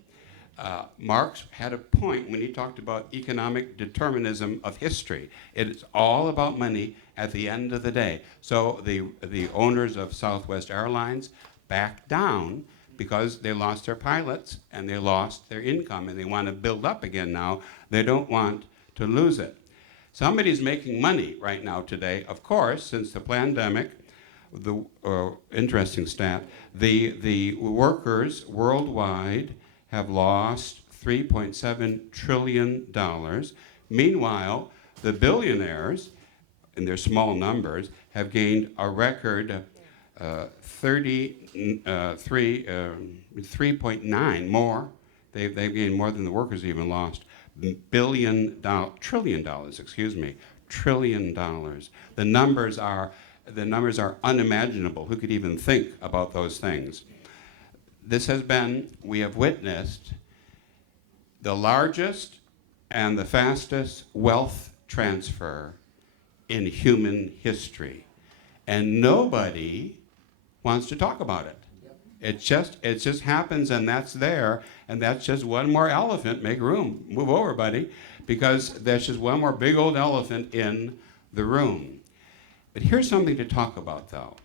Marx had a point when he talked about economic determinism of history. It's all about money at the end of the day. So the owners of Southwest Airlines backed down because they lost their pilots and they lost their income, and they want to build up again now. They don't want to lose it. Somebody's making money right now today, of course, since the pandemic. The interesting stat, the workers worldwide have lost $3.7 trillion. Meanwhile, the billionaires, in their small numbers, have gained a record 3.9 more. They've gained more than the workers even lost. Trillion dollars. The numbers are unimaginable. Who could even think about those things? We have witnessed the largest and the fastest wealth transfer in human history. And nobody wants to talk about it. It just happens, and that's there, and that's just one more elephant. Make room, move over, buddy, because there's just one more big old elephant in the room. But here's something to talk about, though.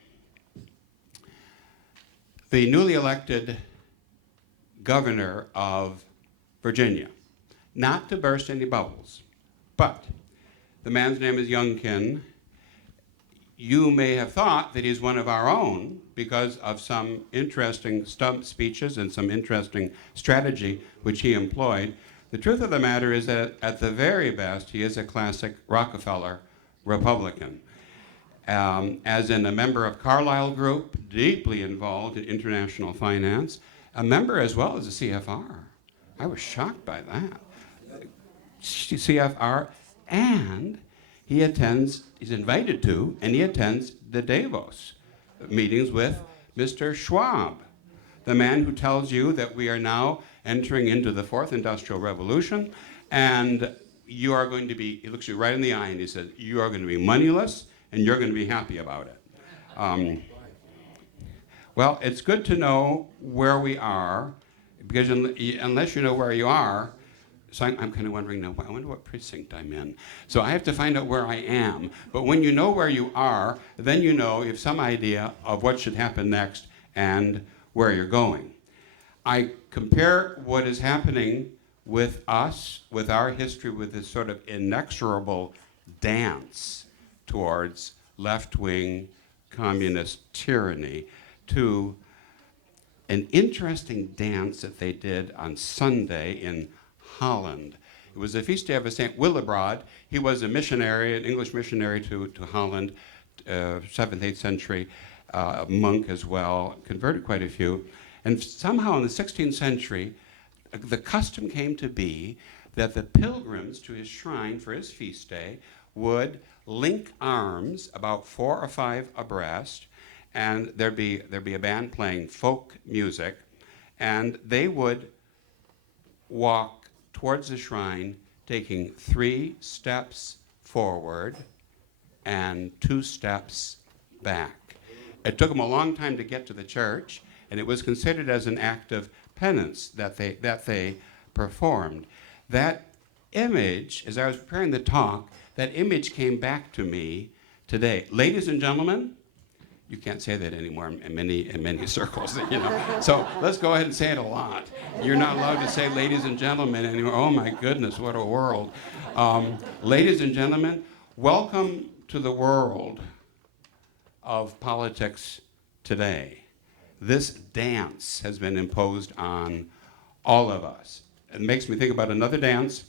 The newly elected governor of Virginia, not to burst any bubbles, but the man's name is Youngkin. You may have thought that he's one of our own because of some interesting stump speeches and some interesting strategy which he employed. The truth of the matter is that at the very best, he is a classic Rockefeller Republican. As in a member of Carlyle Group, deeply involved in international finance, a member as well as the CFR. I was shocked by that. CFR, and he's invited to, and he attends the Davos meetings with Mr. Schwab, the man who tells you that we are now entering into the fourth industrial revolution, and you are going to be, he looks you right in the eye and he says, you are going to be moneyless and you're going to be happy about it. Well, it's good to know where we are, because unless you know where you are, so I'm kind of wondering now, I wonder what precinct I'm in. So I have to find out where I am. But when you know where you are, then you know you have some idea of what should happen next and where you're going. I compare what is happening with us, with our history, with this sort of inexorable dance towards left-wing communist tyranny, to an interesting dance that they did on Sunday in Holland. It was the feast day of a St. Willibrord. He was a missionary, an English missionary to Holland, 7th, 8th century, monk as well, converted quite a few. And somehow in the 16th century, the custom came to be that the pilgrims to his shrine for his feast day would link arms about 4 or 5 abreast, and there'd be a band playing folk music, and they would walk towards the shrine, taking 3 steps forward and 2 steps back. It took them a long time to get to the church, and it was considered as an act of penance that they performed. That image, as I was preparing the talk, that image came back to me today. Ladies and gentlemen, you can't say that anymore in many circles, you know. So let's go ahead and say it a lot. You're not allowed to say ladies and gentlemen anymore. Oh my goodness, what a world. Ladies and gentlemen, welcome to the world of politics today. This dance has been imposed on all of us. It makes me think about another dance.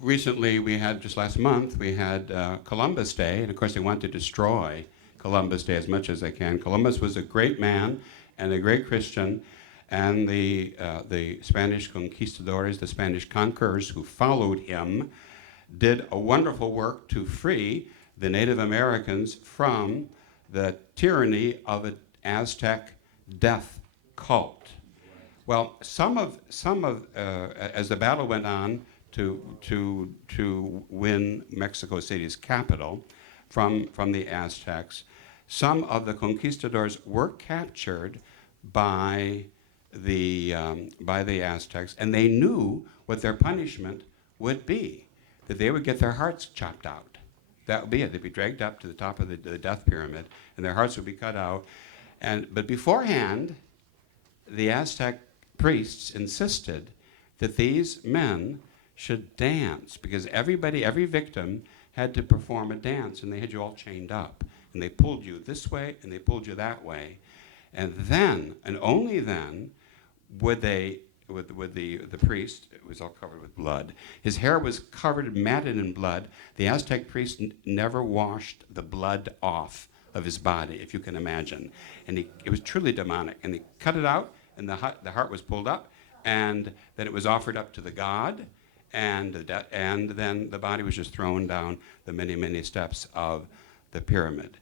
Recently, just last month, we had Columbus Day, and of course they want to destroy Columbus Day as much as they can. Columbus was a great man and a great Christian, and the Spanish conquistadores, the Spanish conquerors who followed him, did a wonderful work to free the Native Americans from the tyranny of an Aztec death cult. Well, as the battle went on to win Mexico City's capital from the Aztecs, some of the conquistadors were captured by the Aztecs, and they knew what their punishment would be, that they would get their hearts chopped out. That would be it. They'd be dragged up to the top of the death pyramid, and their hearts would be cut out. But beforehand, the Aztec priests insisted that these men should dance, because every victim had to perform a dance, and they had you all chained up, and they pulled you this way and they pulled you that way, and then, and only then, would they, with the priest, it was all covered with blood. His hair was covered, matted in blood. The Aztec priest never washed the blood off of his body, if you can imagine, and it was truly demonic. And they cut it out, and the heart was pulled up, and then it was offered up to the god. And then the body was just thrown down the many steps of the pyramid.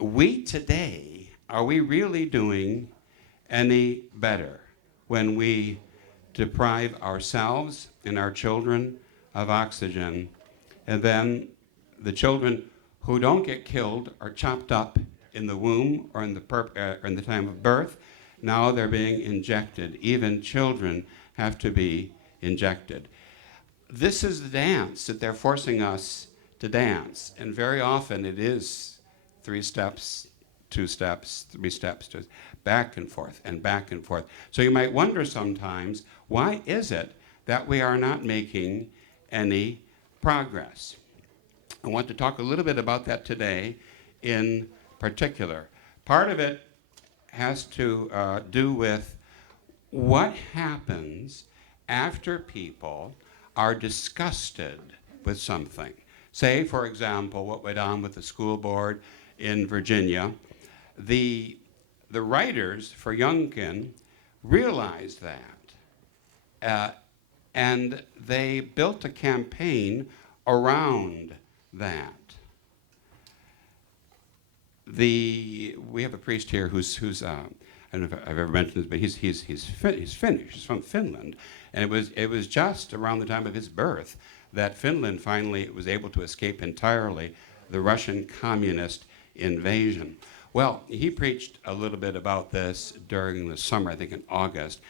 We today, are we really doing any better when we deprive ourselves and our children of oxygen, and then the children who don't get killed are chopped up in the womb or in the time of birth? Now they're being injected. Even children have to be injected. This is the dance that they're forcing us to dance, and very often it is 3 steps, 2 steps, 3 steps, back and forth and back and forth. So you might wonder sometimes, why is it that we are not making any progress? I want to talk a little bit about that today in particular. Part of it has to do with what happens after people are disgusted with something. Say, for example, what went on with the school board in Virginia. The writers for Youngkin realized that, and they built a campaign around that. We have a priest here who's I don't know if I've ever mentioned this, but he's Finnish. He's from Finland, and it was just around the time of his birth that Finland finally was able to escape entirely the Russian communist invasion. Well, he preached a little bit about this during the summer, I think in August,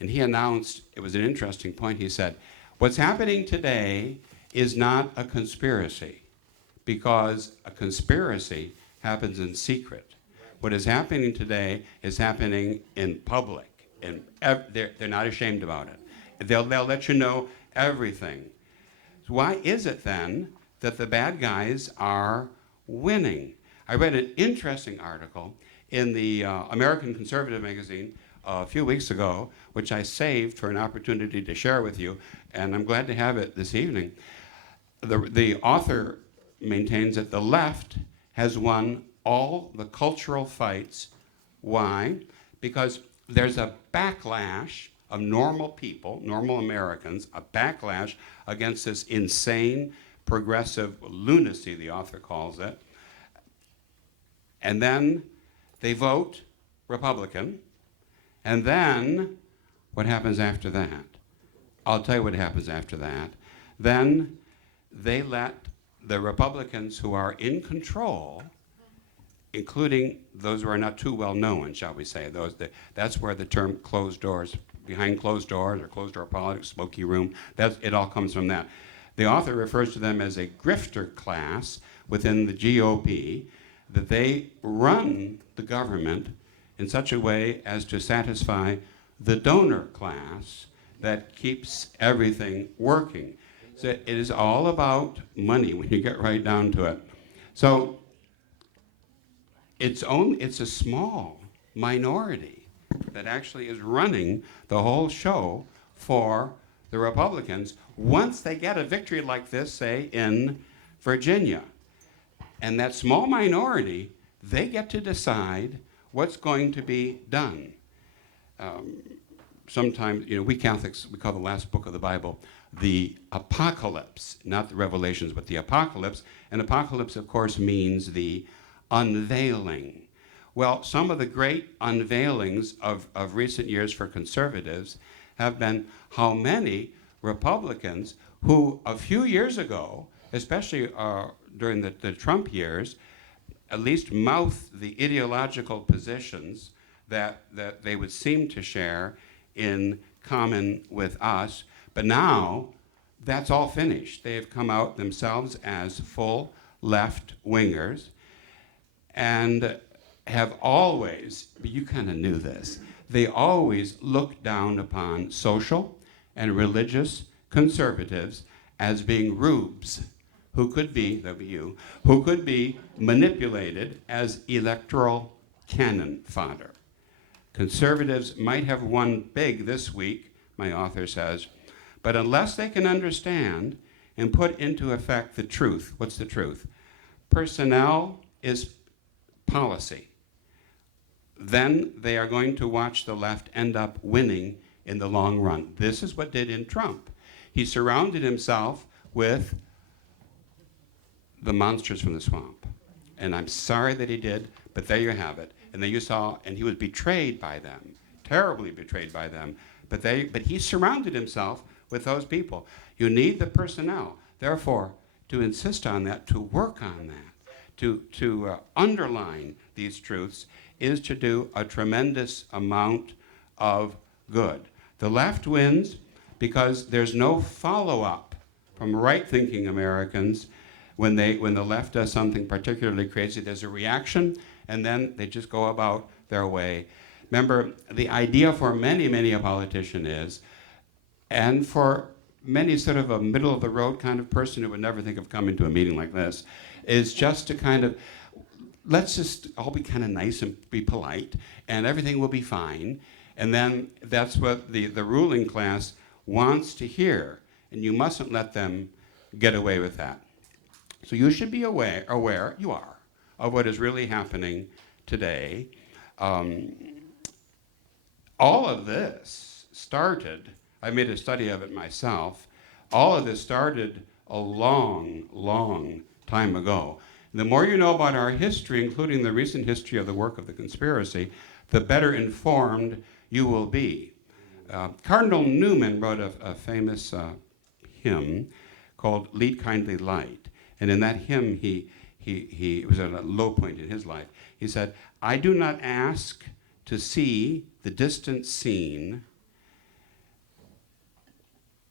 and he announced, it was an interesting point, he said, what's happening today is not a conspiracy, because a conspiracy happens in secret. What is happening today is happening in public, and they're not ashamed about it. They'll let you know everything. So why is it then that the bad guys are winning? I read an interesting article in the American Conservative magazine a few weeks ago, which I saved for an opportunity to share with you, and I'm glad to have it this evening. The author maintains that the left has won all the cultural fights. Why? Because there's a backlash of normal people, normal Americans, a backlash against this insane progressive lunacy, the author calls it. And then they vote Republican. And then what happens after that? I'll tell you what happens after that. Then they let the Republicans who are in control, including those who are not too well known, shall we say, that's where the term closed doors, behind closed doors, or closed door politics, smoky room, it all comes from that. The author refers to them as a grifter class within the GOP, that they run the government in such a way as to satisfy the donor class that keeps everything working. So it is all about money when you get right down to it. So it's a small minority that actually is running the whole show for the Republicans once they get a victory like this, say, in Virginia. And that small minority, they get to decide what's going to be done. Sometimes, we Catholics, we call the last book of the Bible the Apocalypse, not the Revelations, but the Apocalypse. And Apocalypse, of course, means the unveiling. Well, some of the great unveilings of recent years for conservatives have been how many Republicans who a few years ago, especially during the Trump years, at least mouthed the ideological positions that they would seem to share in common with us. But now, that's all finished. They have come out themselves as full left-wingers and have always, but you kind of knew this, they always looked down upon social and religious conservatives as being rubes who could be, that'd be you, who could be manipulated as electoral cannon fodder. Conservatives might have won big this week, my author says, but unless they can understand and put into effect the truth, what's the truth? Personnel is policy. Then they are going to watch the left end up winning in the long run. This is what did in Trump. He surrounded himself with the monsters from the swamp. And I'm sorry that he did, but there you have it. And then you saw, and he was betrayed by them, terribly betrayed by them. But he surrounded himself with those people. You need the personnel. Therefore, to insist on that, to work on that, to underline these truths, is to do a tremendous amount of good. The left wins because there's no follow-up from right-thinking Americans when the left does something particularly crazy. There's a reaction, and then they just go about their way. Remember, the idea for many, many a politician is, and for many sort of a middle-of-the-road kind of person who would never think of coming to a meeting like this, is just to kind of, let's just all be kind of nice and be polite, and everything will be fine. And then that's what the ruling class wants to hear, and you mustn't let them get away with that. So you should be aware, you are, of what is really happening today. All of this started, I made a study of it myself, all of this started a long, long time ago. The more you know about our history, including the recent history of the work of the conspiracy, the better informed you will be. Cardinal Newman wrote a famous hymn called Lead Kindly Light. And in that hymn, he was at a low point in his life. He said, I do not ask to see the distant scene.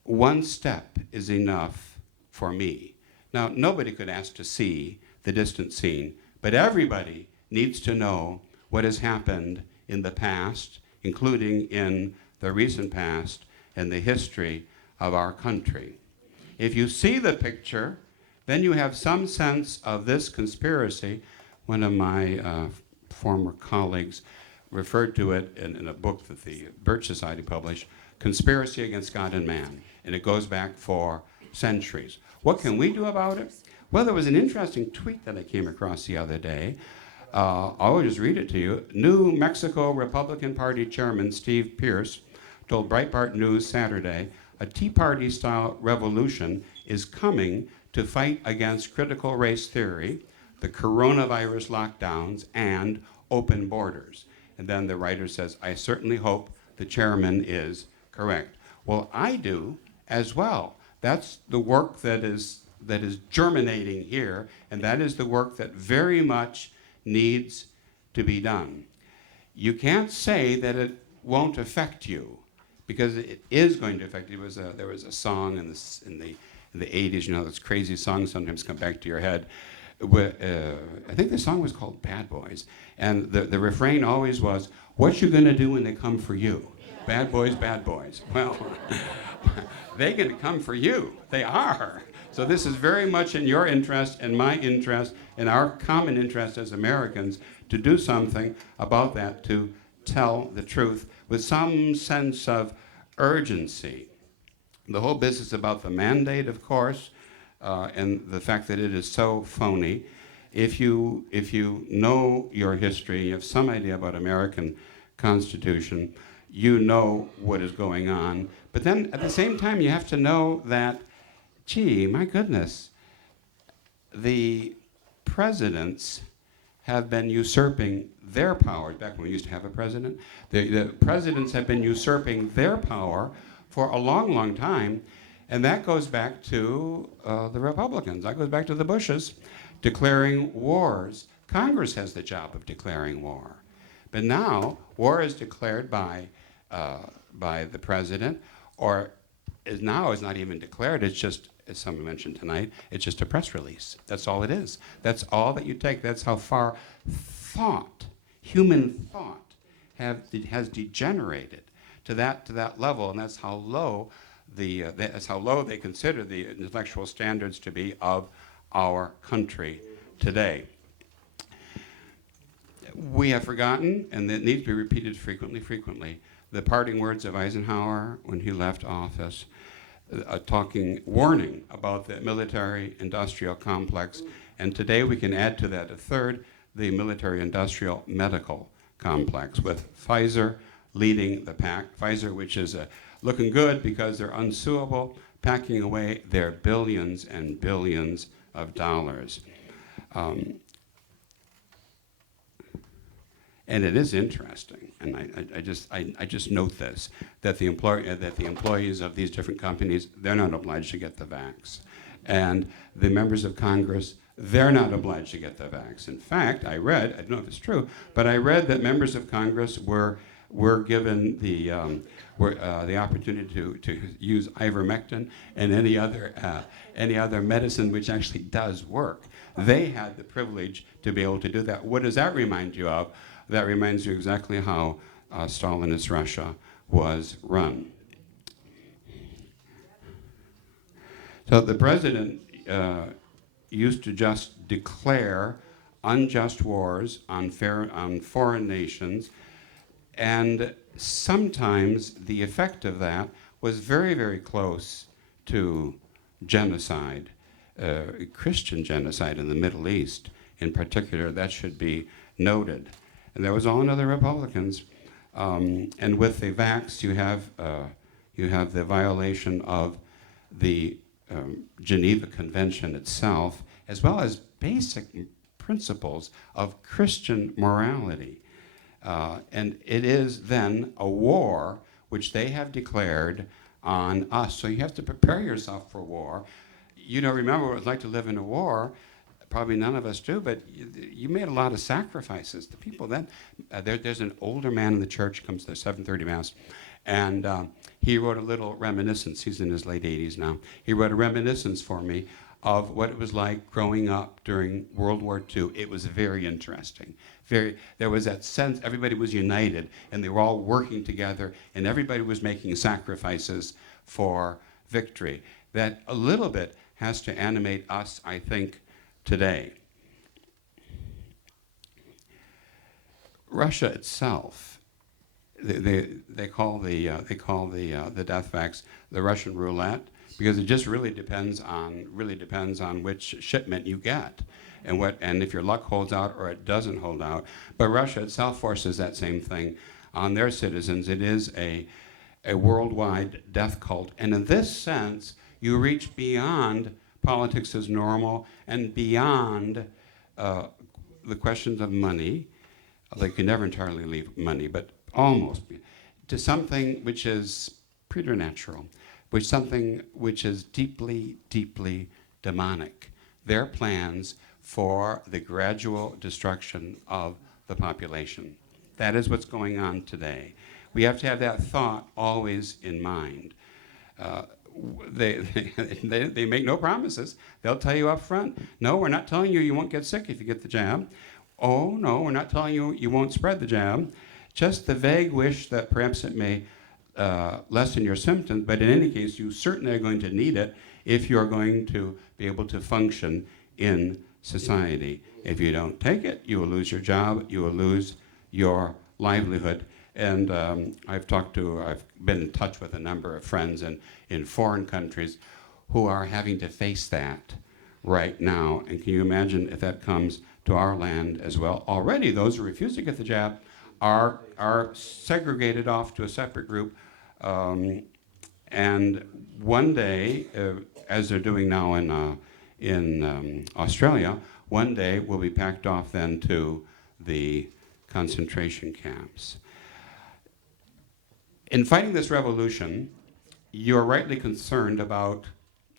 One step is enough for me. Now, nobody could ask to see the distant scene, but everybody needs to know what has happened in the past, including in the recent past and the history of our country. If you see the picture, then you have some sense of this conspiracy. One of my former colleagues referred to it in a book that the Birch Society published, Conspiracy Against God and Man, and it goes back for centuries. What can we do about it? Well, there was an interesting tweet that I came across the other day. I'll just read it to you. New Mexico Republican Party Chairman Steve Pierce told Breitbart News Saturday, a Tea Party-style revolution is coming to fight against critical race theory, the coronavirus lockdowns, and open borders. And then the writer says, I certainly hope the chairman is correct. Well, I do as well. That's the work that is germinating here, and that is the work that very much needs to be done. You can't say that it won't affect you, because it is going to affect you. There was a song in the 80s, you know, those crazy songs sometimes come back to your head. I think the song was called Bad Boys, and the refrain always was, what you gonna do when they come for you? Bad boys, bad boys. Well, they're gonna come for you. They are. So this is very much in your interest and my interest and our common interest as Americans to do something about that, to tell the truth with some sense of urgency. The whole business about the mandate, of course, and the fact that it is so phony. If you know your history, you have some idea about American Constitution, you know what is going on. But then at the same time, you have to know that, gee, my goodness, the presidents have been usurping their powers. Back when we used to have a president, the presidents have been usurping their power for a long, long time. And that goes back to the Republicans. That goes back to the Bushes, declaring wars. Congress has the job of declaring war. But now, war is declared by the president, or is not even declared. It's just, as someone mentioned tonight, it's just a press release. That's all it is. That's all that you take. That's how far thought, human thought, has degenerated to that level, and that's how low they consider the intellectual standards to be of our country today. We have forgotten, and it needs to be repeated frequently, the parting words of Eisenhower when he left office, warning about the military-industrial complex, and today we can add to that a third, the military-industrial medical complex, with Pfizer leading the pack. Pfizer, which is looking good because they're unsuable, packing away their billions and billions of dollars. And it is interesting, and I just note this, that the employees of these different companies, they're not obliged to get the vax. And the members of Congress, they're not obliged to get the vax. In fact, I don't know if it's true, but I read that members of Congress were given the opportunity to use ivermectin and any other medicine which actually does work. They had the privilege to be able to do that. What does that remind you of? That reminds you exactly how Stalinist Russia was run. So the president used to just declare unjust wars on foreign nations, and sometimes the effect of that was very, very close to genocide, Christian genocide in the Middle East in particular. That should be noted. And that was all in other Republicans. And with the vax, you have the violation of the Geneva Convention itself, as well as basic principles of Christian morality. And it is then a war which they have declared on us. So you have to prepare yourself for war. You don't remember what it was like to live in a war. Probably none of us do, but you made a lot of sacrifices. The people then, there's an older man in the church, comes to the 7:30 Mass, and he wrote a little reminiscence. He's in his late 80s now. He wrote a reminiscence for me of what it was like growing up during World War II. It was very interesting. There was that sense everybody was united, and they were all working together, and everybody was making sacrifices for victory. That a little bit has to animate us, I think, today. Russia itself, they call the death vax the Russian roulette, because it just really depends on which shipment you get, and if your luck holds out or it doesn't hold out. But Russia itself forces that same thing on their citizens. It is a worldwide death cult, and in this sense, you reach beyond politics as normal and beyond the questions of money. They can never entirely leave money, but almost, to something which is preternatural, something which is deeply, deeply demonic. Their plans for the gradual destruction of the population. That is what's going on today. We have to have that thought always in mind. They make no promises. They'll tell you up front, no, we're not telling you won't get sick if you get the jab. Oh, no, we're not telling you you won't spread the jab. Just the vague wish that perhaps it may lessen your symptoms, but in any case, you certainly are going to need it if you're going to be able to function in society. If you don't take it, you will lose your job, you will lose your livelihood. And I've been in touch with a number of friends in foreign countries who are having to face that right now. And can you imagine if that comes to our land as well? Already, those who refuse to get the jab are segregated off to a separate group. And one day, as they're doing now in Australia, one day we'll be packed off then to the concentration camps. In fighting this revolution, you're rightly concerned about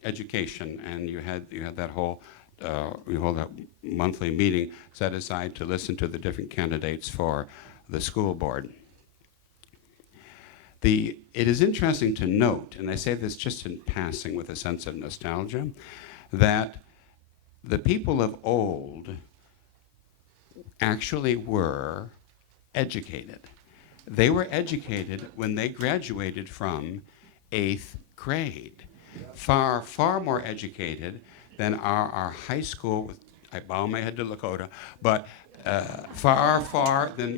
education, and you had that whole that monthly meeting set aside to listen to the different candidates for the school board. It is interesting to note, and I say this just in passing with a sense of nostalgia, that the people of old actually were educated. They were educated when they graduated from 8th grade. Far, far more educated than our high school, I bow my head to Lakota, but far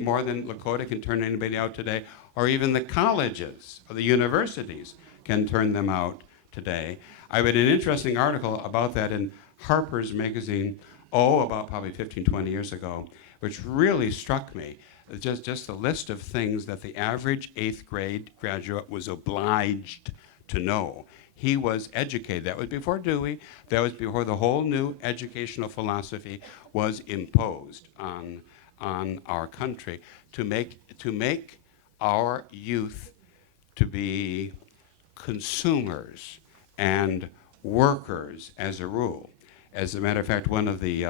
more than Lakota can turn anybody out today, or even the colleges or the universities can turn them out today. I read an interesting article about that in Harper's Magazine, about probably 15, 20 years ago, which really struck me. Just the list of things that the average 8th grade graduate was obliged to know. He was educated. That was before Dewey. That was before the whole new educational philosophy was imposed on our country to make our youth to be consumers and workers as a rule. As a matter of fact, one of the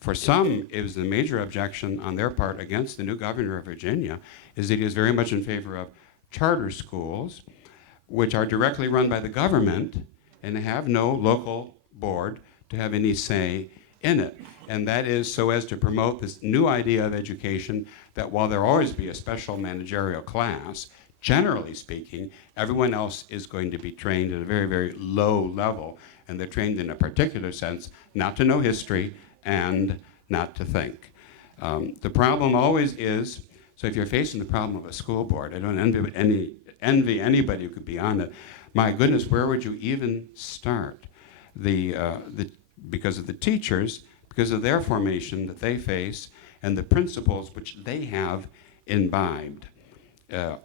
for some, it was the major objection on their part against the new governor of Virginia, is that he was very much in favor of charter schools, which are directly run by the government and have no local board to have any say in it. And that is so as to promote this new idea of education that while there always be a special managerial class, generally speaking, everyone else is going to be trained at a very, very low level, and they're trained in a particular sense, not to know history, and not to think. The problem always is, so if you're facing the problem of a school board, I don't envy anybody who could be on it. My goodness, where would you even start? Because of the teachers, because of their formation that they face, and the principles which they have imbibed.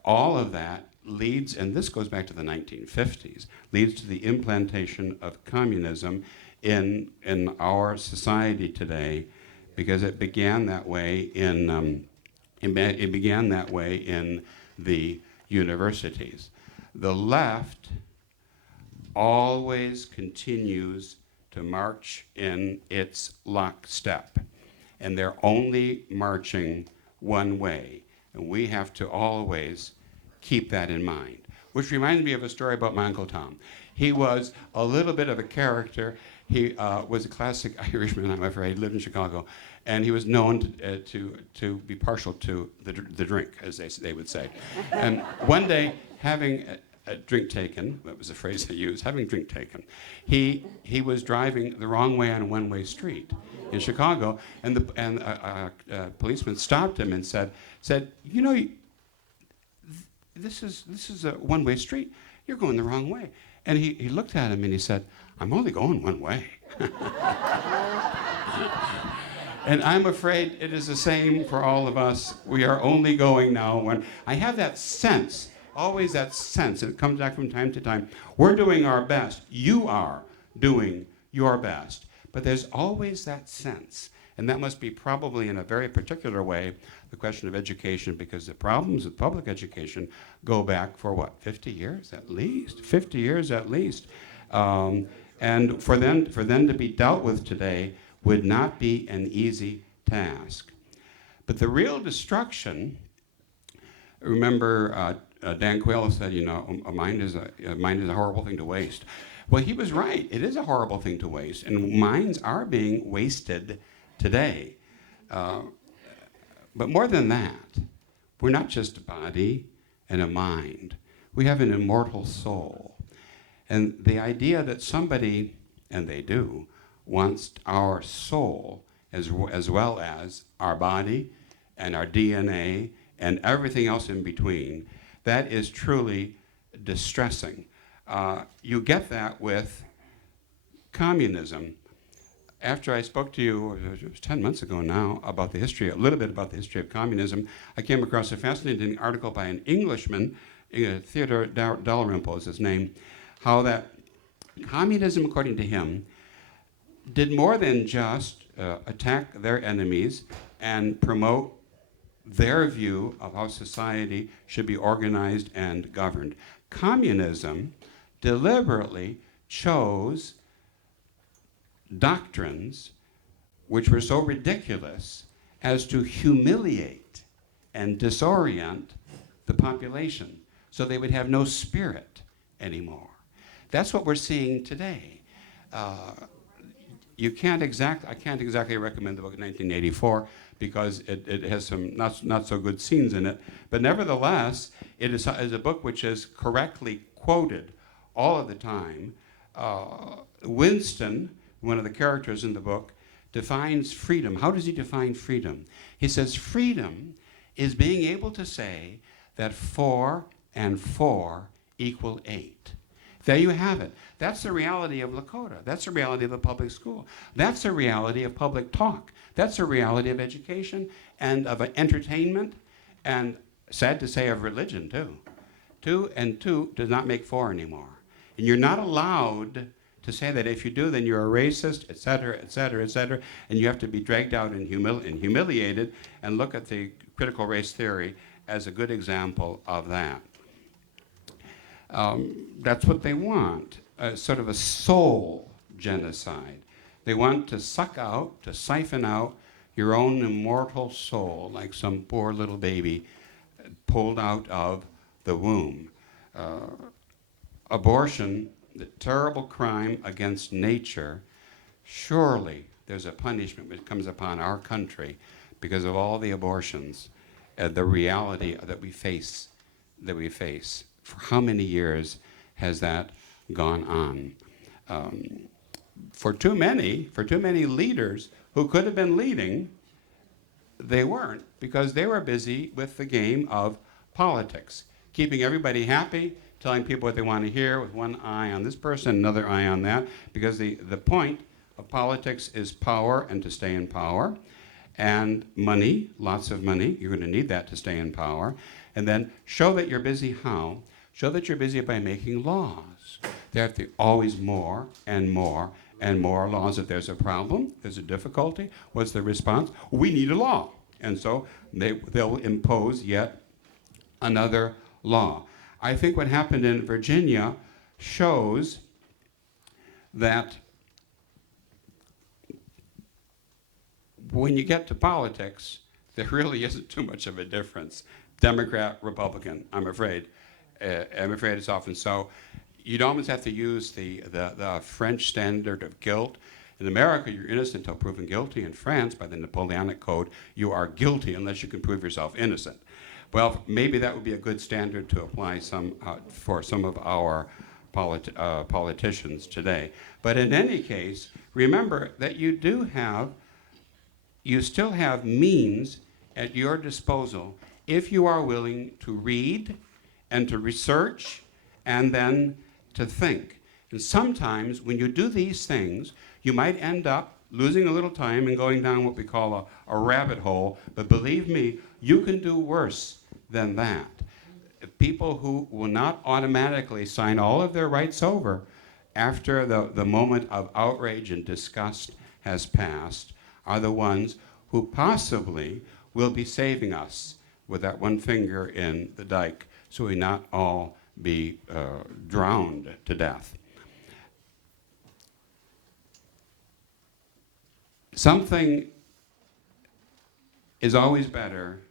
All of that leads, and this goes back to the 1950s, leads to the implantation of communism in our society today, because it began that way in the universities. The left always continues to march in its lockstep, and they're only marching one way, and we have to always keep that in mind. Which reminds me of a story about my Uncle Tom. He was a little bit of a character. He was a classic Irishman, I'm afraid, lived in Chicago, and he was known to be partial to the drink, as they would say. And one day, having a drink taken, that was the phrase they used, having drink taken, he was driving the wrong way on a one-way street. in Chicago, and a policeman stopped him and said, you know, this is a one-way street. You're going the wrong way. And he looked at him and he said, I'm only going one way. And I'm afraid it is the same for all of us. We are only going now when I have that sense, always that sense, it comes back from time to time. We're doing our best. You are doing your best. But there's always that sense. And that must be probably in a very particular way the question of education, because the problems with public education go back for what, 50 years at least? 50 years at least. And for them to be dealt with today would not be an easy task. But the real destruction, remember Dan Quayle said, you know, a mind is a horrible thing to waste. Well, he was right. It is a horrible thing to waste, and minds are being wasted today. But more than that, we're not just a body and a mind. We have an immortal soul. And the idea that somebody, and they do, wants our soul as well as our body and our DNA and everything else in between, that is truly distressing. You get that with communism. After I spoke to you, it was 10 months ago now, about the history, a little bit about the history of communism, I came across a fascinating article by an Englishman, Theodore Dalrymple is his name, how that communism, according to him, did more than just attack their enemies and promote their view of how society should be organized and governed. Communism deliberately chose doctrines which were so ridiculous as to humiliate and disorient the population so they would have no spirit anymore. That's what we're seeing today. I can't exactly recommend the book 1984 because it has some not so good scenes in it, but nevertheless, it is a book which is correctly quoted all of the time. Winston, one of the characters in the book, defines freedom. How does he define freedom? He says freedom is being able to say that 4 and 4 equal 8. There you have it. That's the reality of Lakota. That's the reality of the public school. That's the reality of public talk. That's the reality of education and of entertainment and, sad to say, of religion, too. 2 and 2 does not make 4 anymore. And you're not allowed to say that. If you do, then you're a racist, et cetera, et cetera, et cetera, and you have to be dragged out and humiliated, and look at the critical race theory as a good example of that. That's what they want, sort of a soul genocide. They want to suck out, to siphon out your own immortal soul, like some poor little baby pulled out of the womb. Abortion, the terrible crime against nature, surely there's a punishment which comes upon our country because of all the abortions, the reality that we face. For how many years has that gone on? For too many leaders who could have been leading, they weren't, because they were busy with the game of politics, keeping everybody happy, telling people what they want to hear with one eye on this person, another eye on that, because the point of politics is power and to stay in power, and money, lots of money. You're going to need that to stay in power. And then show that you're busy how? Show that you're busy by making laws. There have to be always more and more and more laws. If there's a problem, there's a difficulty, what's the response? We need a law. And so they'll impose yet another law. I think what happened in Virginia shows that when you get to politics, there really isn't too much of a difference. Democrat, Republican, I'm afraid. It's often so. You'd almost have to use the French standard of guilt. In America, you're innocent until proven guilty. In France, by the Napoleonic Code, you are guilty unless you can prove yourself innocent. Well, maybe that would be a good standard to apply for some of our politicians today. But in any case, remember that you do have you still have means at your disposal if you are willing to read and to research and then to think. And sometimes when you do these things, you might end up losing a little time and going down what we call a rabbit hole. But believe me, you can do worse than that. People who will not automatically sign all of their rights over after the moment of outrage and disgust has passed are the ones who possibly will be saving us with that one finger in the dike so we not all be drowned to death. Something is always better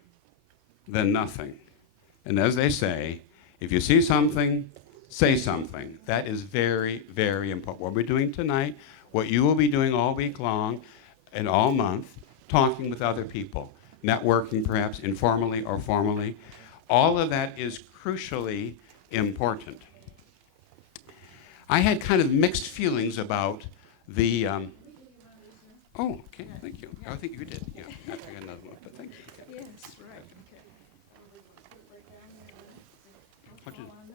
than nothing. And as they say, if you see something, say something. That is very, very important. What we're doing tonight, what you will be doing all week long and all month, talking with other people, networking perhaps informally or formally, all of that is crucially important. I had kind of mixed feelings about the, oh, okay, thank you. I think you did, yeah. I got another one, but thank you. Yeah. Yes, right.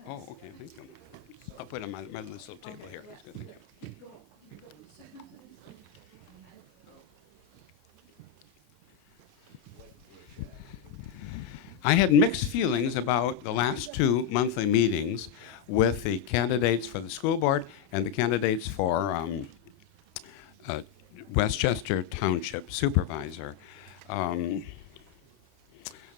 Oh, okay, thank you. I'll put it on my little table here. That's good, thank you. I had mixed feelings about the last two monthly meetings with the candidates for the school board and the candidates for Westchester Township Supervisor. One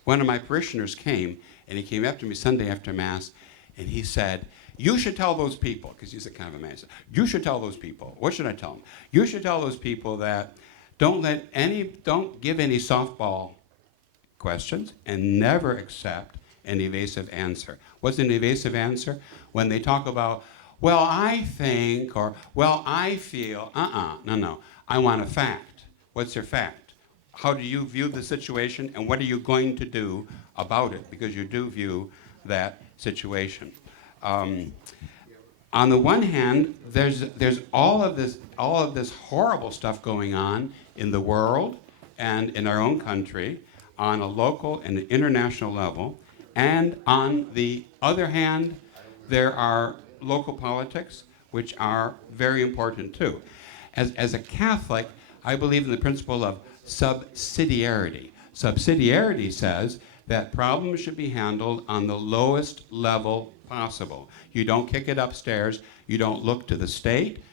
of my parishioners came, and he came up to me Sunday after Mass, and he said, you should tell those people, because he's a kind of a man, he said, you should tell those people. What should I tell them? You should tell those people that don't give any softball questions and never accept an evasive answer. What's an evasive answer? When they talk about, well, I think, or, well, I feel, no. I want a fact. What's your fact? How do you view the situation, and what are you going to do about it? Because you do view that situation. On the one hand, there's all of this horrible stuff going on in the world and in our own country on a local and international level. And on the other hand, there are local politics, which are very important too. As a Catholic, I believe in the principle of subsidiarity. Subsidiarity says that problems should be handled on the lowest level possible. You don't kick it upstairs. You don't look to the state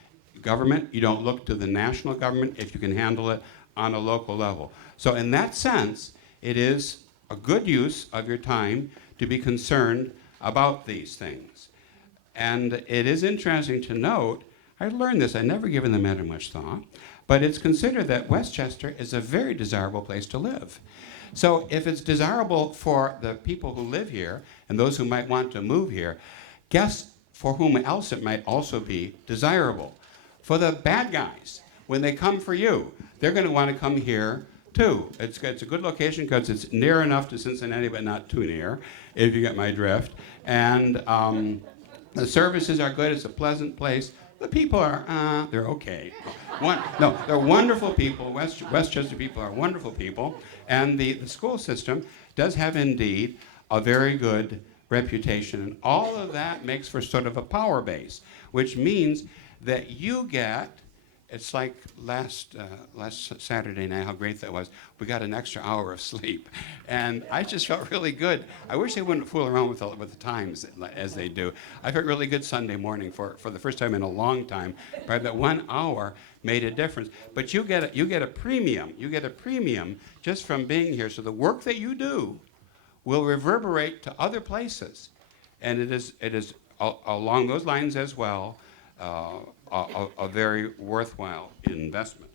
government. You don't look to the national government if you can handle it on a local level. So in that sense, it is a good use of your time to be concerned about these things. And it is interesting to note, I learned this, I'd never given the matter much thought, but it's considered that Westchester is a very desirable place to live. So if it's desirable for the people who live here and those who might want to move here, guess for whom else it might also be desirable. For the bad guys, when they come for you, they're going to want to come here too. It's a good location because it's near enough to Cincinnati, but not too near, if you get my drift. And the services are good. It's a pleasant place. The people are, they're okay. No, they're wonderful people. Westchester people are wonderful people. And the school system does have indeed a very good reputation. And all of that makes for sort of a power base, which means that you get, it's like last Saturday night, how great that was. We got an extra hour of sleep. And I just felt really good. I wish they wouldn't fool around with the times as they do. I felt really good Sunday morning for the first time in a long time. But that 1 hour made a difference. But you get a premium. You get a premium just from being here. So the work that you do will reverberate to other places. And it is along those lines as well, a very worthwhile investment.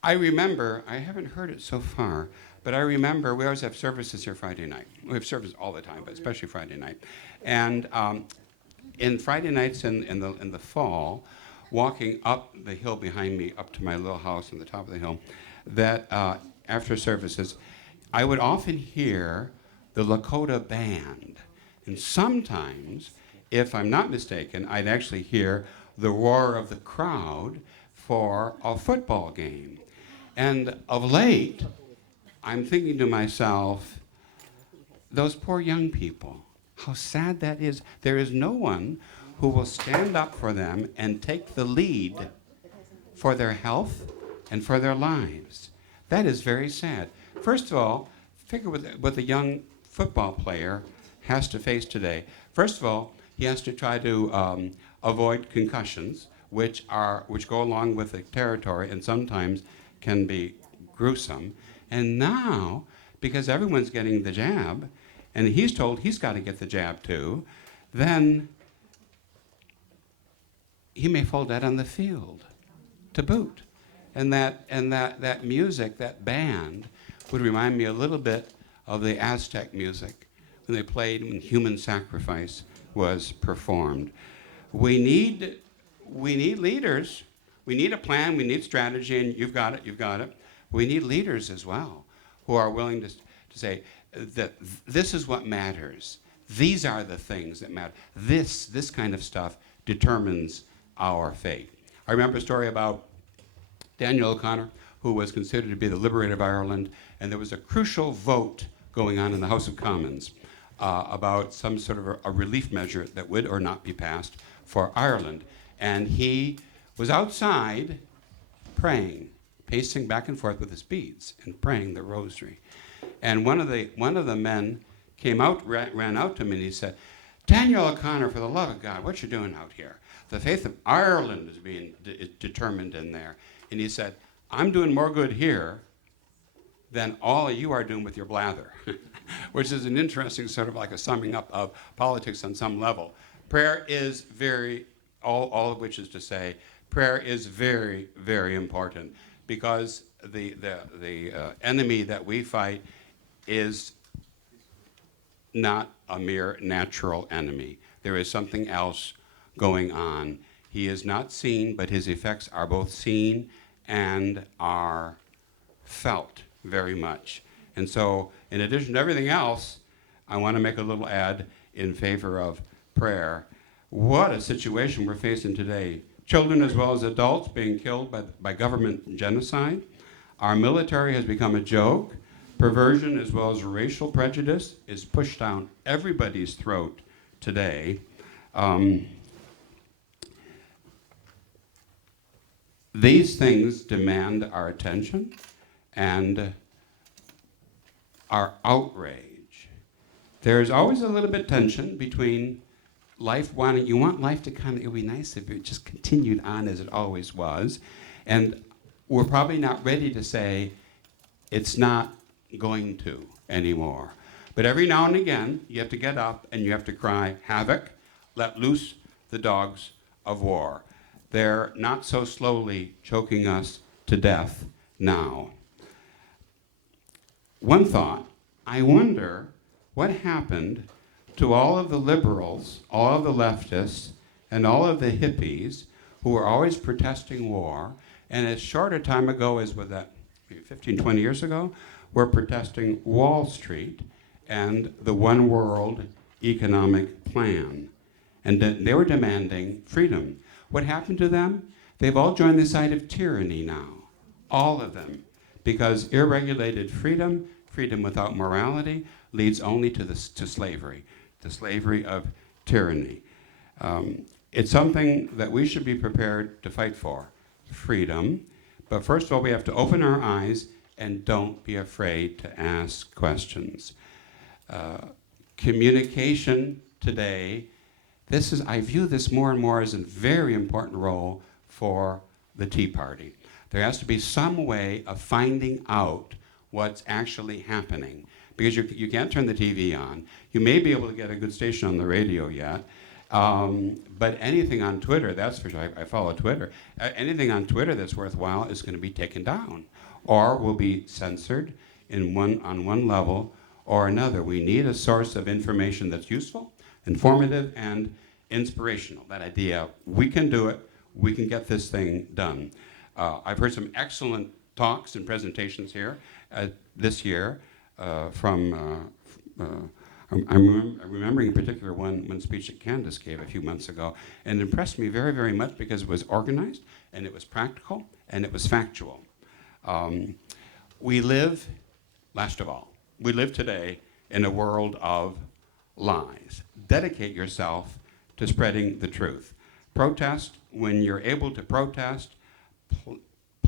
I remember, I haven't heard it so far, but I remember we always have services here Friday night. We have services all the time, but especially Friday night. And in Friday nights in the fall, walking up the hill behind me, up to my little house on the top of the hill, that after services, I would often hear the Lakota band. And sometimes, if I'm not mistaken, I'd actually hear the roar of the crowd for a football game. And of late, I'm thinking to myself, those poor young people, how sad that is. There is no one who will stand up for them and take the lead for their health and for their lives. That is very sad. First of all, figure what the young football player has to face today. First of all, he has to try to avoid concussions, which go along with the territory and sometimes can be gruesome. And now, because everyone's getting the jab, and he's told he's got to get the jab too, then he may fall dead on the field to boot. And that music, that band, would remind me a little bit of the Aztec music when they played when human sacrifice was performed. We need leaders. We need a plan. We need strategy, and you've got it. We need leaders as well who are willing to say that this is what matters. These are the things that matter. This kind of stuff determines our fate. I remember a story about Daniel O'Connor, who was considered to be the liberator of Ireland, and there was a crucial vote going on in the House of Commons about some sort of a relief measure that would or not be passed for Ireland. And he was outside praying, pacing back and forth with his beads and praying the rosary. And one of the men came out, ran out to him, and he said, "Daniel O'Connor, for the love of God, what you doing out here? The faith of Ireland is being determined in there." And he said, "I'm doing more good here than all you are doing with your blather," which is an interesting sort of like a summing up of politics on some level. Prayer is all of which is to say, prayer is very, very important, because the enemy that we fight is not a mere natural enemy. There is something else going on. He is not seen, but his effects are both seen and are felt very much. And so, in addition to everything else, I want to make a little ad in favor of prayer. What a situation we're facing today. Children as well as adults being killed by government genocide. Our military has become a joke. Perversion as well as racial prejudice is pushed down everybody's throat today. These things demand our attention and our outrage. There's always a little bit tension between life you want life to kind of, it would be nice if it just continued on as it always was. And we're probably not ready to say it's not going to anymore. But every now and again, you have to get up and you have to cry, havoc, let loose the dogs of war. They're not so slowly choking us to death now. One thought, I wonder what happened to all of the liberals, all of the leftists, and all of the hippies who were always protesting war, and as short a time ago as with that 15, 20 years ago, were protesting Wall Street and the one world economic plan. And they were demanding freedom. What happened to them? They've all joined the side of tyranny now, all of them, because irregulated freedom without morality, leads only to slavery, the slavery of tyranny. It's something that we should be prepared to fight for, freedom. But first of all, we have to open our eyes and don't be afraid to ask questions. Communication today, I view this more and more as a very important role for the Tea Party. There has to be some way of finding out what's actually happening, because you can't turn the TV on. You may be able to get a good station on the radio yet, but anything on Twitter, that's for sure, I follow Twitter, anything on Twitter that's worthwhile is going to be taken down or will be censored on one level or another. We need a source of information that's useful, informative, and inspirational. That idea, we can do it, we can get this thing done. I've heard some excellent talks and presentations here this year I'm remembering in particular one speech that Candace gave a few months ago, and it impressed me very, very much because it was organized, and it was practical, and it was factual. We live, last of all, we live today in a world of lies. Dedicate yourself to spreading the truth. Protest when you're able to protest.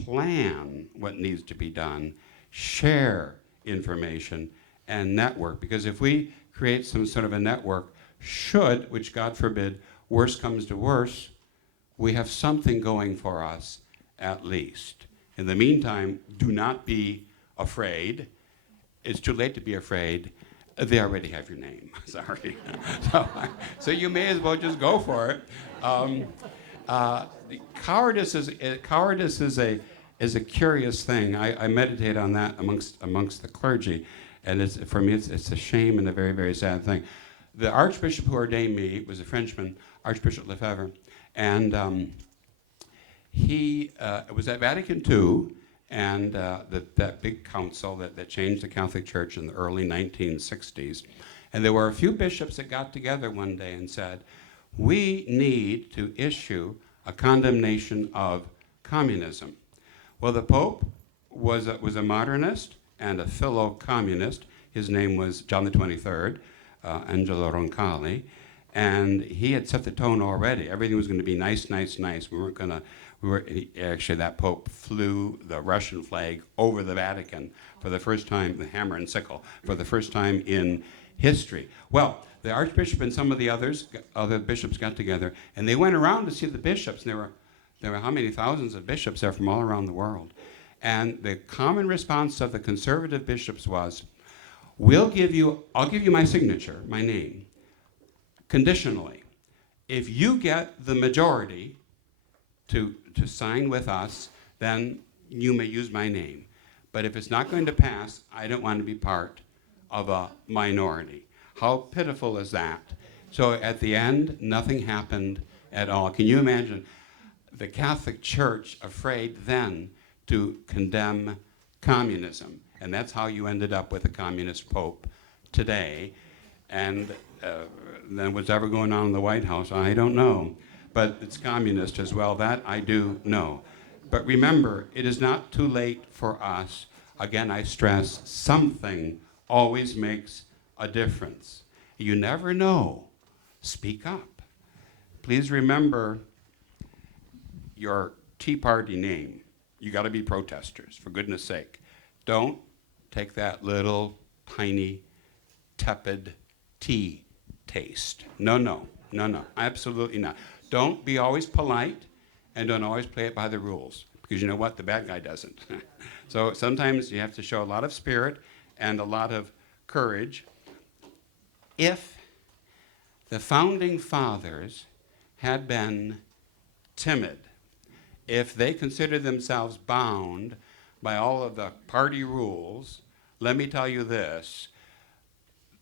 Plan what needs to be done. Share information and network. Because if we create some sort of a network, should, which God forbid, worse comes to worse, we have something going for us at least. In the meantime, do not be afraid. It's too late to be afraid. They already have your name. Sorry. So you may as well just go for it. Cowardice is a curious thing. I meditate on that amongst the clergy, and for me it's a shame and a very, very sad thing. The Archbishop who ordained me was a Frenchman, Archbishop Lefebvre, and he was at Vatican II, and that big council that changed the Catholic Church in the early 1960s. And there were a few bishops that got together one day and said, we need to issue a condemnation of communism. Well, the Pope was a modernist and a philo-communist. His name was John the 23rd, Angelo Roncalli, and he had set the tone already. Everything was going to be nice, nice, nice. Actually, that Pope flew the Russian flag over the Vatican for the first time, the hammer and sickle, for the first time in history. Well, the Archbishop and some of the other bishops got together, and they went around to see the bishops. And there were how many thousands of bishops there from all around the world. And the common response of the conservative bishops was, I'll give you my signature, my name, conditionally. If you get the majority to sign with us, then you may use my name. But if it's not going to pass, I don't want to be part of a minority. How pitiful is that? So at the end, nothing happened at all. Can you imagine the Catholic Church afraid then to condemn communism? And that's how you ended up with a communist Pope today. And then what's ever going on in the White House, I don't know. But it's communist as well, that I do know. But remember, it is not too late for us. Again, I stress, something always makes a difference. You never know. Speak up. Please remember your Tea Party name. You got to be protesters, for goodness sake. Don't take that little, tiny, tepid tea taste. No, absolutely not. Don't be always polite, and don't always play it by the rules, because you know what? The bad guy doesn't. So sometimes you have to show a lot of spirit and a lot of courage. If the founding fathers had been timid, if they considered themselves bound by all of the party rules, let me tell you this,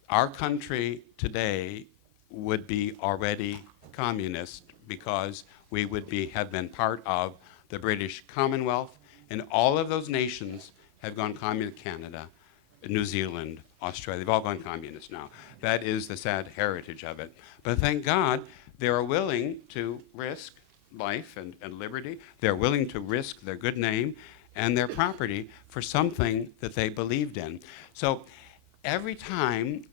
our country today would be already communist, because we would have been part of the British Commonwealth, and all of those nations have gone communist. Canada, New Zealand, Australia, they've all gone communist now. That is the sad heritage of it. But thank God they are willing to risk life and liberty. They're willing to risk their good name and their property for something that they believed in. So every time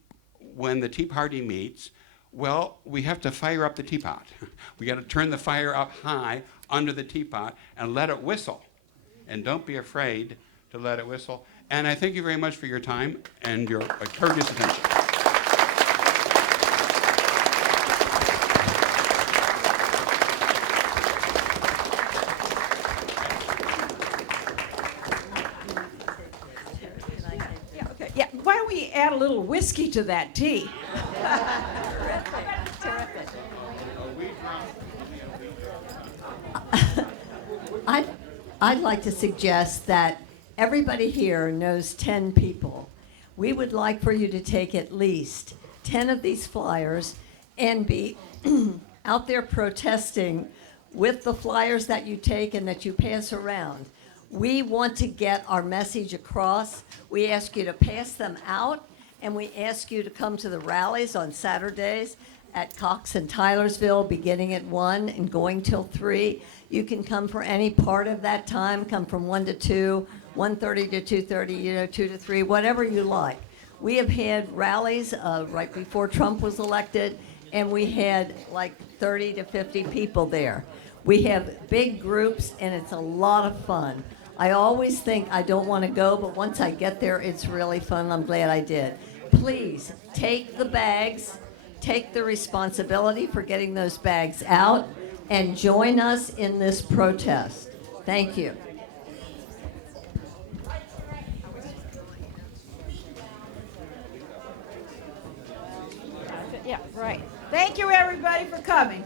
when the Tea Party meets, well, we have to fire up the teapot. We got to turn the fire up high under the teapot and let it whistle. And don't be afraid to let it whistle. And I thank you very much for your time and your courteous attention. Yeah, why don't we add a little whiskey to that tea? Terrific. I'd like to suggest that everybody here knows 10 people. We would like for you to take at least 10 of these flyers and be out there protesting with the flyers that you take and that you pass around. We want to get our message across. We ask you to pass them out, and we ask you to come to the rallies on Saturdays at Cox and Tylersville, beginning at 1 and going till 3. You can come for any part of that time, come from 1 to 2 1:30 to 2:30, 2 to 3, whatever you like. We have had rallies right before Trump was elected, and we had like 30 to 50 people there. We have big groups, and it's a lot of fun. I always think I don't want to go, but once I get there, it's really fun. I'm glad I did. Please take the bags, take the responsibility for getting those bags out, and join us in this protest. Thank you. Yeah, right. Thank you, everybody, for coming.